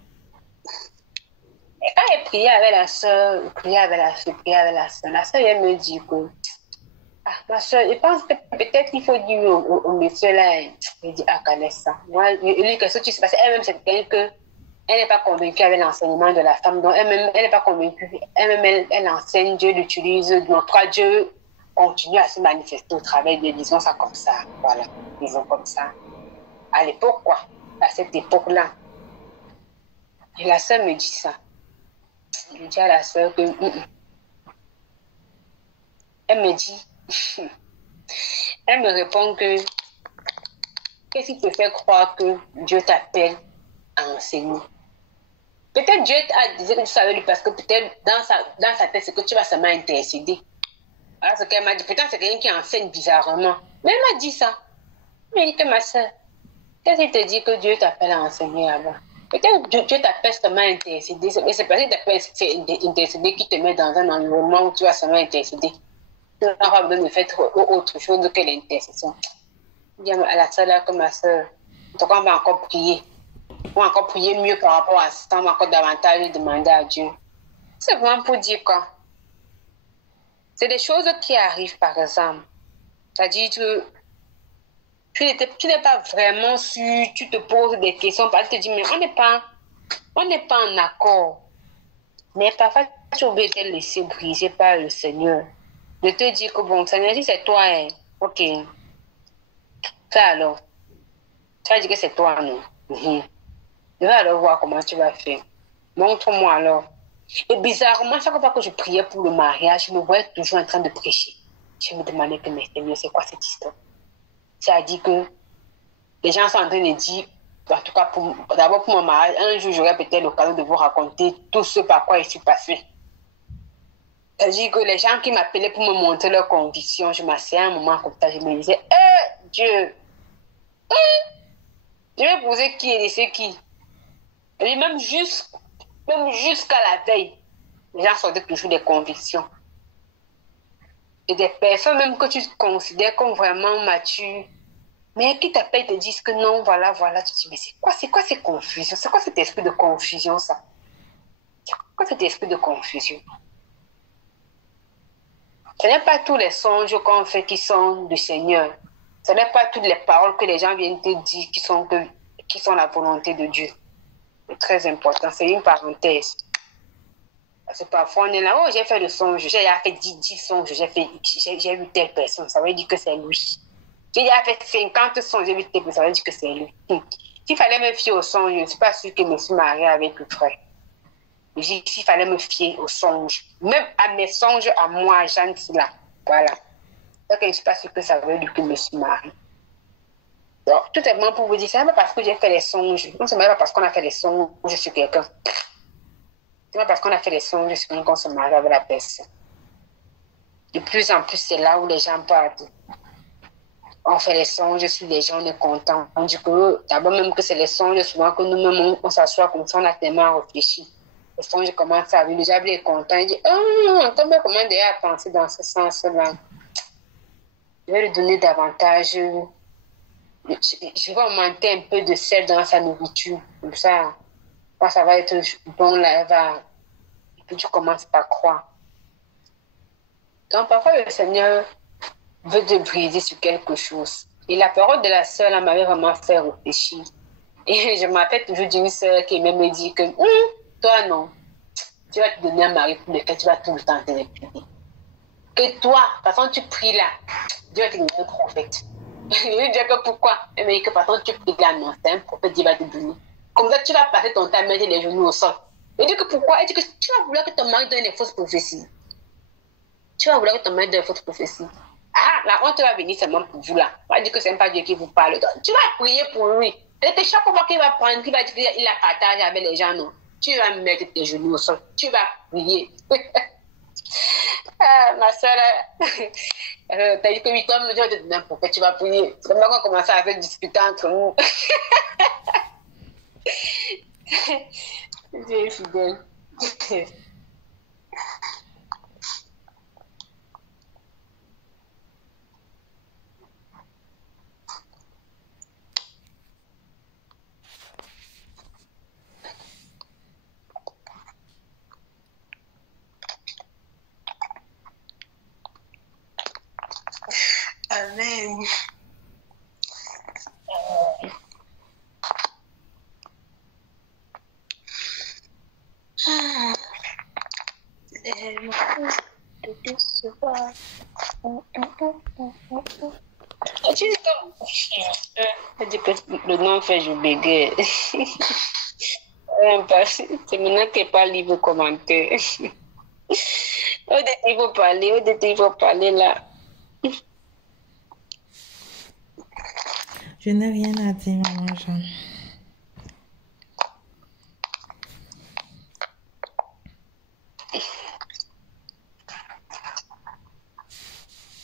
Et quand j'ai prié avec la soeur, la soeur, elle me dit que, ma soeur, je pense que peut-être qu'il faut dire au monsieur là, il dit, laisse ça. Moi, lui, qu'est-ce que tu sais, parce qu'elle-même, c'est quelqu'un que, elle n'est pas convaincue avec l'enseignement de la femme, donc elle-même, elle n'est pas convaincue. Elle-même, elle enseigne, Dieu l'utilise, donc toi, Dieu continue à se manifester au travers de, disons ça comme ça, voilà, disons comme ça. À l'époque, quoi, à cette époque-là. Et la sœur me dit ça. Je dis à la sœur que, elle me dit, elle me répond que, qu'est-ce qui te fait croire que Dieu t'appelle à enseigner? Peut-être Dieu a dit que tu savais lui parce que peut-être dans sa tête, c'est que tu vas seulement intercéder. Alors, ce qu'elle m'a dit, peut-être c'est quelqu'un qui enseigne bizarrement. Mais elle m'a dit ça. Elle m'a dit que ma soeur, qu'est-ce qui te dit que Dieu t'appelle à enseigner là-bas? Peut-être Dieu t'appelle seulement à intercéder. Mais c'est parce qu'il t'appelle intercéder qui te met dans un environnement où tu vas seulement intercéder. Tu n'auras pas besoin de faire autre chose que l'intercession. Je dis à la soeur là que ma soeur, donc on va encore prier. On va encore prier mieux par rapport à ça. On va encore davantage demander à Dieu. C'est vraiment pour dire quoi? C'est des choses qui arrivent par exemple. C'est-à-dire que tu n'es pas vraiment sûr, tu te poses des questions parce que tu te dis, mais on n'est pas en accord. Mais parfois, tu oublies de te laisser briser par le Seigneur. De te dire que bon, Seigneur, si c'est toi, ok. Fais alors. Tu vas dire que c'est toi, non? Je vais alors voir comment tu vas faire. Montre-moi alors. Et bizarrement, chaque fois que je priais pour le mariage, je me voyais toujours en train de prêcher. Je me demandais que, mais Seigneur, c'est quoi cette histoire? C'est-à-dire que les gens sont en train de dire, en tout cas, d'abord pour mon mariage, un jour, j'aurai peut-être l'occasion de vous raconter tout ce par quoi je suis passée. C'est-à-dire que les gens qui m'appelaient pour me montrer leurs convictions, je m'asseyais à un moment comme ça, je me disais, Dieu, je vais poser qui et laisser qui. Et même juste Même jusqu'à la veille, les gens sortaient toujours des convictions. Et des personnes même que tu considères comme vraiment matures, mais qui t'appellent te disent que non, voilà, voilà. Tu te dis, mais c'est quoi ces confusions? C'est quoi cet esprit de confusion, ça? C'est quoi cet esprit de confusion? Ce n'est pas tous les songes qu'on fait qui sont du Seigneur. Ce n'est pas toutes les paroles que les gens viennent te dire qui sont la volonté de Dieu. C'est très important. C'est une parenthèse. Parce que parfois, on est là, oh, j'ai fait le songe, j'ai fait 10 songes, j'ai vu telle personne, ça veut dire que c'est lui. J'ai fait 50 songes, j'ai vu telle personne, ça veut dire que c'est lui. S'il fallait me fier au songe, je ne suis pas sûre que je me suis mariée avec le frère. S'il fallait me fier aux songes, même à mes songes, à moi, Jeanne, là. Voilà. Donc, je ne suis pas sûre que ça veut dire que je me suis mariée. Donc, tout est bon pour vous dire, c'est même parce que j'ai fait les songes. Non, c'est même pas parce qu'on a fait les songes, je suis quelqu'un. C'est même parce qu'on a fait les songes, je suis quelqu'un qu'on se marie avec la personne. De plus en plus, c'est là où les gens partent. On fait les songes, je suis les gens, on est contents. On dit que, d'abord même que c'est les songes, souvent que nous-mêmes, on s'assoit comme ça, on a tellement réfléchi. Le songe commence à venir, le diable est content, il dit, comment déjà à penser dans ce sens-là? Je vais lui donner davantage, je vais augmenter un peu de sel dans sa nourriture. Comme ça, quand ça va être bon, là, et puis tu commences par croire. Donc, parfois, le Seigneur veut te briser sur quelque chose. Et la parole de la sœur, elle m'avait vraiment fait réfléchir. Et je m'appelle toujours d'une sœur qui me dit que, toi, non, tu vas te donner un mari pour lequel tu vas tout le temps te répéter. Que toi, de toute façon, tu pries là, Dieu va te donner un prophète. Je lui dis que pourquoi? Elle me dit que de toute façon, tu pries là, non, c'est un prophète, Dieu va te donner. Comme ça, tu vas passer ton temps à mettre les genoux au sol. Elle dit que pourquoi? Elle dit que tu vas vouloir que ton mari donne des fausses prophéties. Tu vas vouloir que ton mari donne des fausses prophéties. Ah, la honte va venir seulement pour vous là. On va dire que c'est pas Dieu qui vous parle. Donc, tu vas prier pour lui. Et chaque fois qu'il va prendre, qu'il va dire qu'il a partagé avec les gens, non. Tu vas mettre tes genoux au sol. Tu vas prier. Ah, ma soeur, t'as dit que oui, toi, je vais te donner un prophète, tu vas prier. C'est comme ça qu'on commence à se discuter entre nous. Dieu est fidèle. Amen. Tu dis que le nom fait je bégaye. C'est maintenant qu'il n'y a pas livre commentaire. Il faut parler là. Je n'ai rien à dire, maman Jeanne.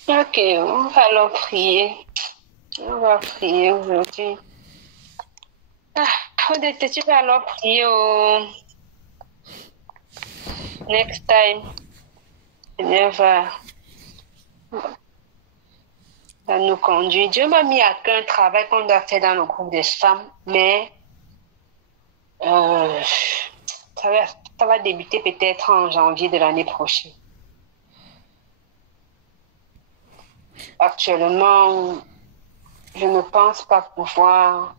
Ok, on va alors prier. On va prier aujourd'hui. Odette, tu vas alors prier au next time. Seigneur va nous conduire. Dieu m'a mis à cœur un travail qu'on doit faire dans le groupe des femmes, mais ça va débuter peut-être en janvier de l'année prochaine. Actuellement, je ne pense pas pouvoir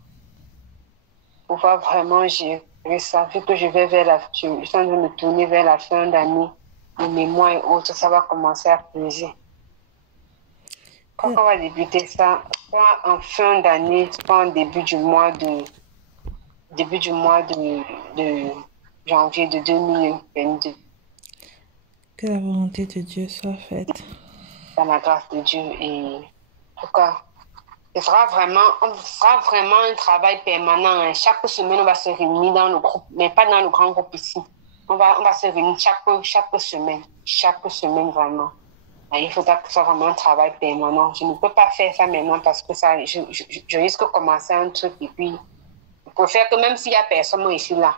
vraiment gérer ça, vu que je vais je suis en train de me tourner vers la fin d'année, les mémoires et autres, ça va commencer à peser. Quand on va débuter ça, soit en fin d'année, soit en début du mois de janvier de 2022. Que la volonté de Dieu soit faite. Dans la grâce de Dieu. Et en tout cas, on fera vraiment un travail permanent. Hein. Chaque semaine, on va se réunir dans le groupe, mais pas dans le grand groupe ici. On va se réunir chaque semaine vraiment. Et il faudra que ce soit vraiment un travail permanent. Je ne peux pas faire ça maintenant parce que ça, je risque de commencer un truc et puis je préfère que même s'il n'y a personne ici là.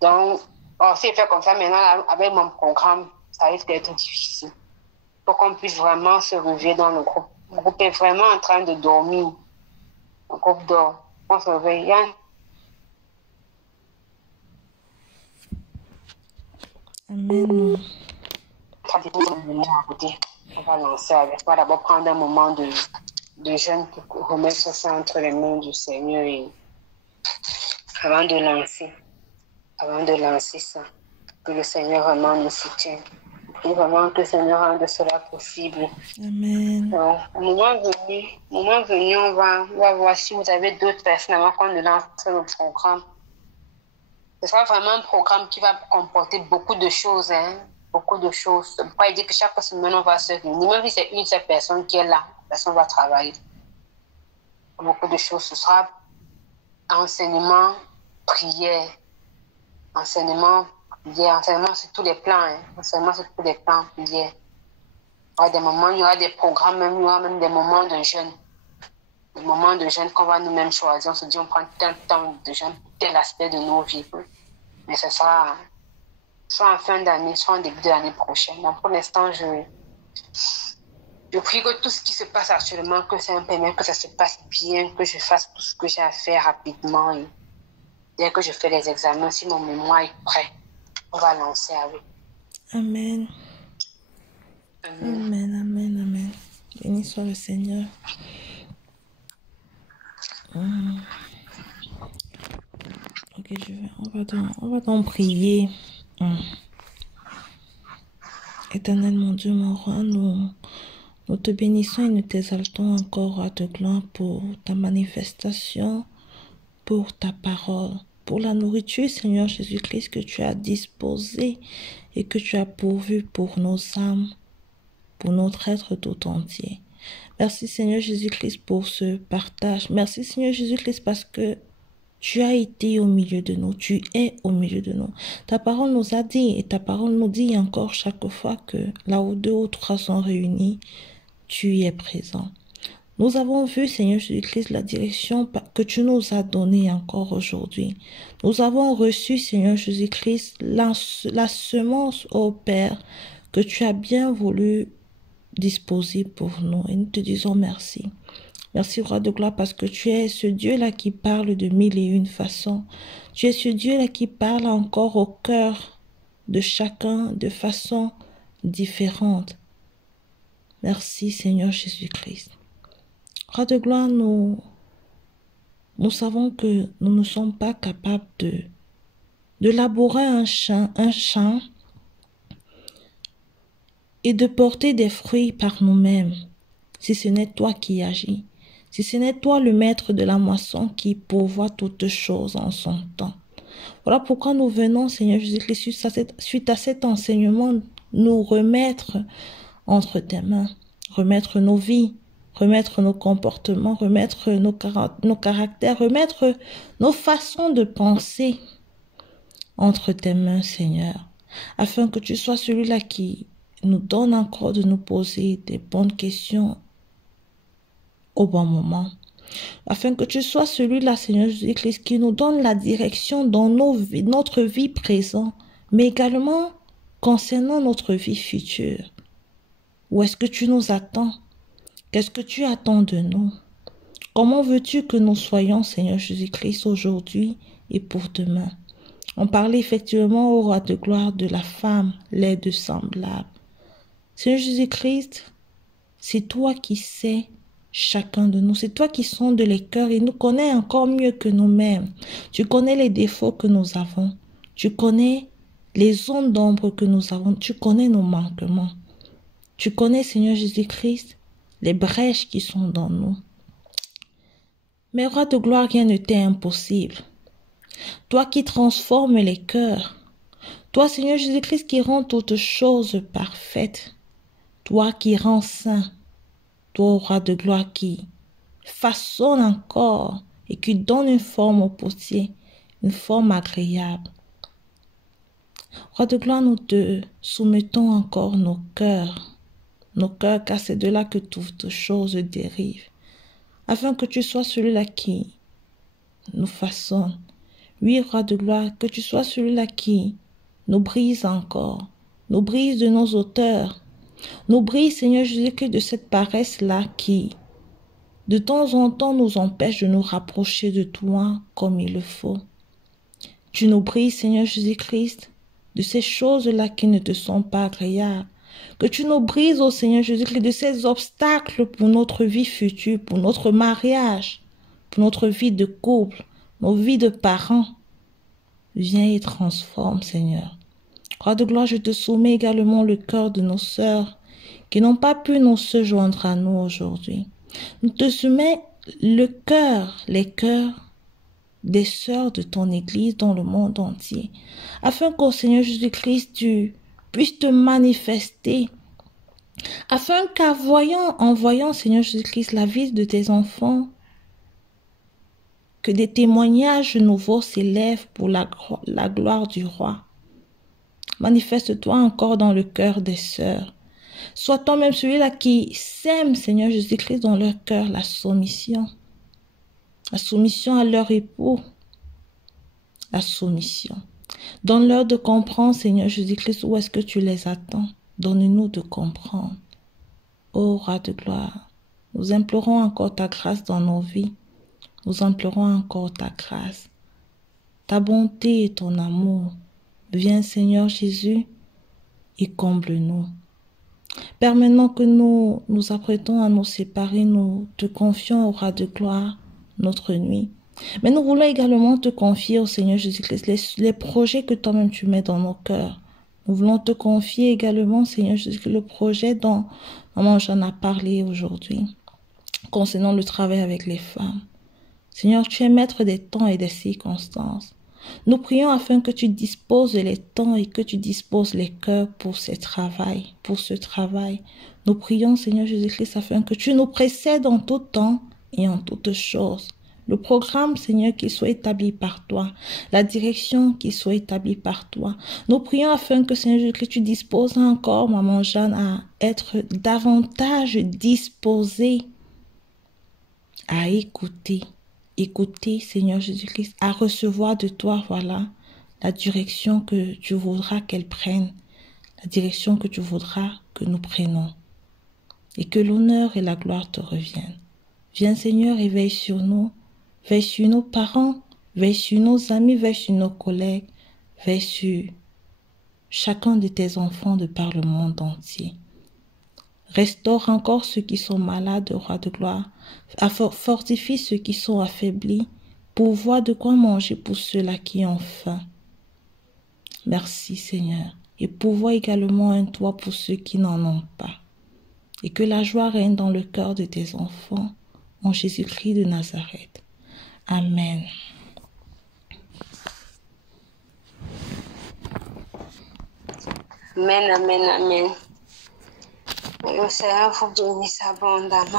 Donc, Or, si je fais comme ça maintenant, là, avec mon programme, ça risque d'être difficile. Pour qu'on puisse vraiment se réveiller dans le groupe. Le groupe est vraiment en train de dormir. Le groupe dort. On se réveille. Yann. Amen. On va lancer avec. On va d'abord prendre un moment de jeûne pour remettre ça entre les mains du Seigneur et avant de lancer ça, que le Seigneur vraiment nous soutienne. Et vraiment que le Seigneur rende cela possible. Amen. Donc, au moment venu, on va voir si vous avez d'autres personnes avant qu'on ne lance le programme. Ce sera vraiment un programme qui va comporter beaucoup de choses, hein? Beaucoup de choses. On ne peut pas dire que chaque semaine, on va se réunir. Même si c'est une seule personne qui est là, la personne va travailler. Beaucoup de choses. Ce sera enseignement, prière. Enseignement sur tous les plans. Hein? Enseignement sur tous les plans, prière. Il y aura des moments, il y aura des programmes, il y aura même des moments de jeûne. Des moments de jeûne qu'on va nous-mêmes choisir. On se dit, on prend tel temps de jeûne, tel aspect de nos vies. Mais ce sera soit en fin d'année, soit en début de l'année prochaine. Donc pour l'instant, je prie que tout ce qui se passe actuellement, que ça me permette que ça se passe bien, que je fasse tout ce que j'ai à faire rapidement. Et dès que je fais les examens, si mon mémoire est prêt, on va lancer avec. Amen. Amen, amen, amen. Béni soit le Seigneur. Ok, on va donc prier. Éternel mon Dieu, mon roi, nous te bénissons et nous t'exaltons encore, roi de gloire, pour ta manifestation, pour ta parole, pour la nourriture, Seigneur Jésus-Christ, que tu as disposée et que tu as pourvu pour nos âmes, pour notre être tout entier. Merci Seigneur Jésus-Christ pour ce partage. Merci Seigneur Jésus-Christ parce que tu as été au milieu de nous, tu es au milieu de nous. Ta parole nous a dit et ta parole nous dit encore chaque fois que là où 2 ou 3 sont réunis, tu y es présent. Nous avons vu, Seigneur Jésus-Christ, la direction que tu nous as donnée encore aujourd'hui. Nous avons reçu, Seigneur Jésus-Christ, la semence, ô Père, que tu as bien voulu disposer pour nous. Et nous te disons merci. Merci, roi de gloire, parce que tu es ce Dieu-là qui parle de 1001 façons. Tu es ce Dieu-là qui parle encore au cœur de chacun de façon différente. Merci, Seigneur Jésus-Christ. Roi de gloire, nous savons que nous ne sommes pas capables de labourer un champ et de porter des fruits par nous-mêmes, si ce n'est toi qui agis. Si ce n'est toi le maître de la moisson qui pourvoit toutes choses en son temps. Voilà pourquoi nous venons, Seigneur Jésus-Christ, suite à cet enseignement, nous remettre entre tes mains, remettre nos vies, remettre nos comportements, remettre nos caractères, remettre nos façons de penser entre tes mains, Seigneur, afin que tu sois celui-là qui nous donne encore de nous poser des bonnes questions au bon moment, afin que tu sois celui-là, Seigneur Jésus-Christ, qui nous donne la direction dans notre vie présente, mais également concernant notre vie future. Où est-ce que tu nous attends? Qu'est-ce que tu attends de nous? Comment veux-tu que nous soyons, Seigneur Jésus-Christ, aujourd'hui et pour demain? On parlait effectivement au roi de gloire de la femme, les deux semblables. Seigneur Jésus-Christ, c'est toi qui sais chacun de nous. C'est toi qui sondes les cœurs et nous connais encore mieux que nous-mêmes. Tu connais les défauts que nous avons. Tu connais les zones d'ombre que nous avons. Tu connais nos manquements. Tu connais, Seigneur Jésus-Christ, les brèches qui sont dans nous. Mais roi de gloire, rien ne t'est impossible. Toi qui transformes les cœurs. Toi, Seigneur Jésus-Christ, qui rend toutes choses parfaites. Toi qui rends saint. Toi, roi de gloire, qui façonne encore et qui donne une forme au potier, une forme agréable. Roi de gloire, nous te soumettons encore nos cœurs, car c'est de là que toutes choses dérivent, afin que tu sois celui-là qui nous façonne. Oui, roi de gloire, que tu sois celui-là qui nous brise encore, nous brise de nos auteurs, nous brise, Seigneur Jésus-Christ, de cette paresse-là qui, de temps en temps, nous empêche de nous rapprocher de toi comme il le faut. Tu nous brises, Seigneur Jésus-Christ, de ces choses-là qui ne te sont pas agréables. Que tu nous brises, ô Seigneur Jésus-Christ, de ces obstacles pour notre vie future, pour notre mariage, pour notre vie de couple, nos vies de parents. Viens et transforme, Seigneur. Roi de gloire, je te soumets également le cœur de nos sœurs qui n'ont pas pu nous se joindre à nous aujourd'hui. Nous te soumets le cœur, les cœurs des sœurs de ton Église dans le monde entier, afin qu'au Seigneur Jésus-Christ, tu puisses te manifester, afin en voyant, Seigneur Jésus-Christ, la vie de tes enfants, que des témoignages nouveaux s'élèvent pour la gloire du roi. Manifeste-toi encore dans le cœur des sœurs. Sois toi-même celui-là qui sème, Seigneur Jésus-Christ, dans leur cœur la soumission à leur époux, la soumission. Donne-leur de comprendre, Seigneur Jésus-Christ, où est-ce que tu les attends. Donne-nous de comprendre. Ô Roi de gloire, nous implorons encore ta grâce dans nos vies. Nous implorons encore ta grâce, ta bonté et ton amour. Viens, Seigneur Jésus, et comble-nous. Père, maintenant que nous nous apprêtons à nous séparer, nous te confions au Roi de gloire notre nuit. Mais nous voulons également te confier au Seigneur Jésus-Christ les projets que toi-même tu mets dans nos cœurs. Nous voulons te confier également, Seigneur Jésus-Christ, le projet dont Maman Jeanne a parlé aujourd'hui, concernant le travail avec les femmes. Seigneur, tu es maître des temps et des circonstances. Nous prions afin que tu disposes les temps et que tu disposes les cœurs pour ce travail. Nous prions, Seigneur Jésus-Christ, afin que tu nous précèdes en tout temps et en toutes choses. Le programme, Seigneur, qu'il soit établi par toi. La direction qu'il soit établie par toi. Nous prions afin que, Seigneur Jésus-Christ, tu disposes encore, Maman Jeanne, à être davantage disposée à écouter. Écouter, Seigneur Jésus-Christ, à recevoir de toi, voilà, la direction que tu voudras qu'elle prenne, la direction que tu voudras que nous prenions, et que l'honneur et la gloire te reviennent. Viens, Seigneur, et veille sur nous, veille sur nos parents, veille sur nos amis, veille sur nos collègues, veille sur chacun de tes enfants de par le monde entier. Restaure encore ceux qui sont malades, Roi de gloire. Fortifie ceux qui sont affaiblis, pourvois de quoi manger pour ceux-là qui ont faim. Merci, Seigneur. Et pourvois également un toit pour ceux qui n'en ont pas. Et que la joie règne dans le cœur de tes enfants, en Jésus-Christ de Nazareth. Amen. Amen, amen, amen. Le Seigneur vous bénisse abondamment.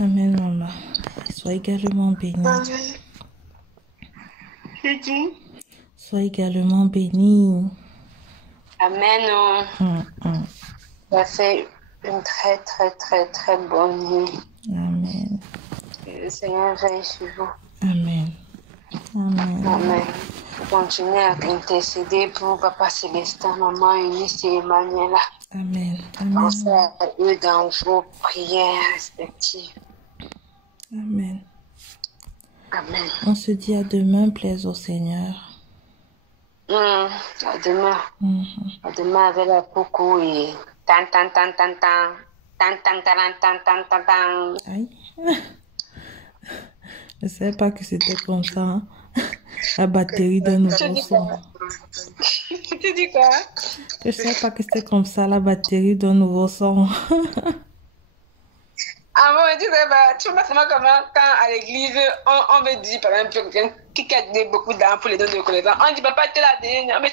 Amen, maman. Sois également bénie. Amen. Je dis. Sois également bénie. Amen. Tu as fait une très, très, très, très bonne nuit. Amen. Que le Seigneur veille sur vous. Amen. Amen. Amen. Continuez à intercéder pour Papa Célestin, Maman Eunice et Emmanuela. Amen. Pensez Amen. à eux dans vos prières respectives. Amen. Amen. On se dit à demain, plaise au Seigneur. À demain. À demain avec la coucou et tan tan tan tan tan tan tan tan tan tan tan tan. Aïe. Je ne savais pas que c'était comme ça. Hein? La batterie d'un nouveau son. Tu dis quoi? Je ne savais pas que c'était comme ça, la batterie d'un nouveau son. Ah bon, tu sais pas comment quand à l'église, on veut dire par exemple quelqu'un qui a donné beaucoup d'argent pour les dons de connaissances. On dit papa, tu l'as donné, mais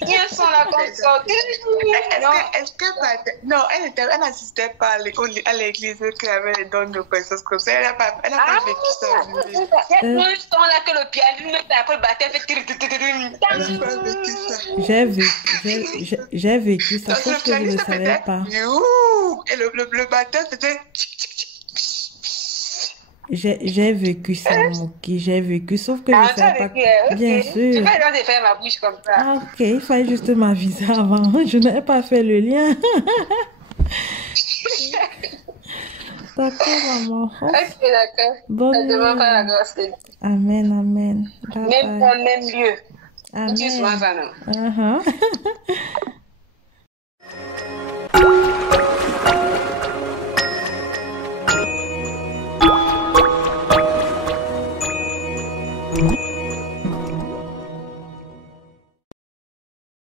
il y a un son là comme ça. Est-ce que non, elle n'assistait pas à l'église qui avait les dons de connaissances comme ça. Elle n'a pas vécu ça. Il y a un son là que le piano, après le baptême fait. J'ai vécu ça, sauf que je ne savais pas. Et le baptême, c'était... J'ai vécu ça, Moki, j'ai vécu, sauf que je Ah, tu as sais pas. vécu, ok. Bien Tu sûr. vas donc de faire ma bouche comme ça. Ah, ok, il fallait juste m'aviser avant. Je n'avais pas fait le lien. D'accord, maman. Ok, d'accord. Bonne Ne demande pas la nuit. grâce de Dieu. Amen, amen. Bye Même bye. temps, même lieu. On dit souvent Amen. ça, non? Uh-huh.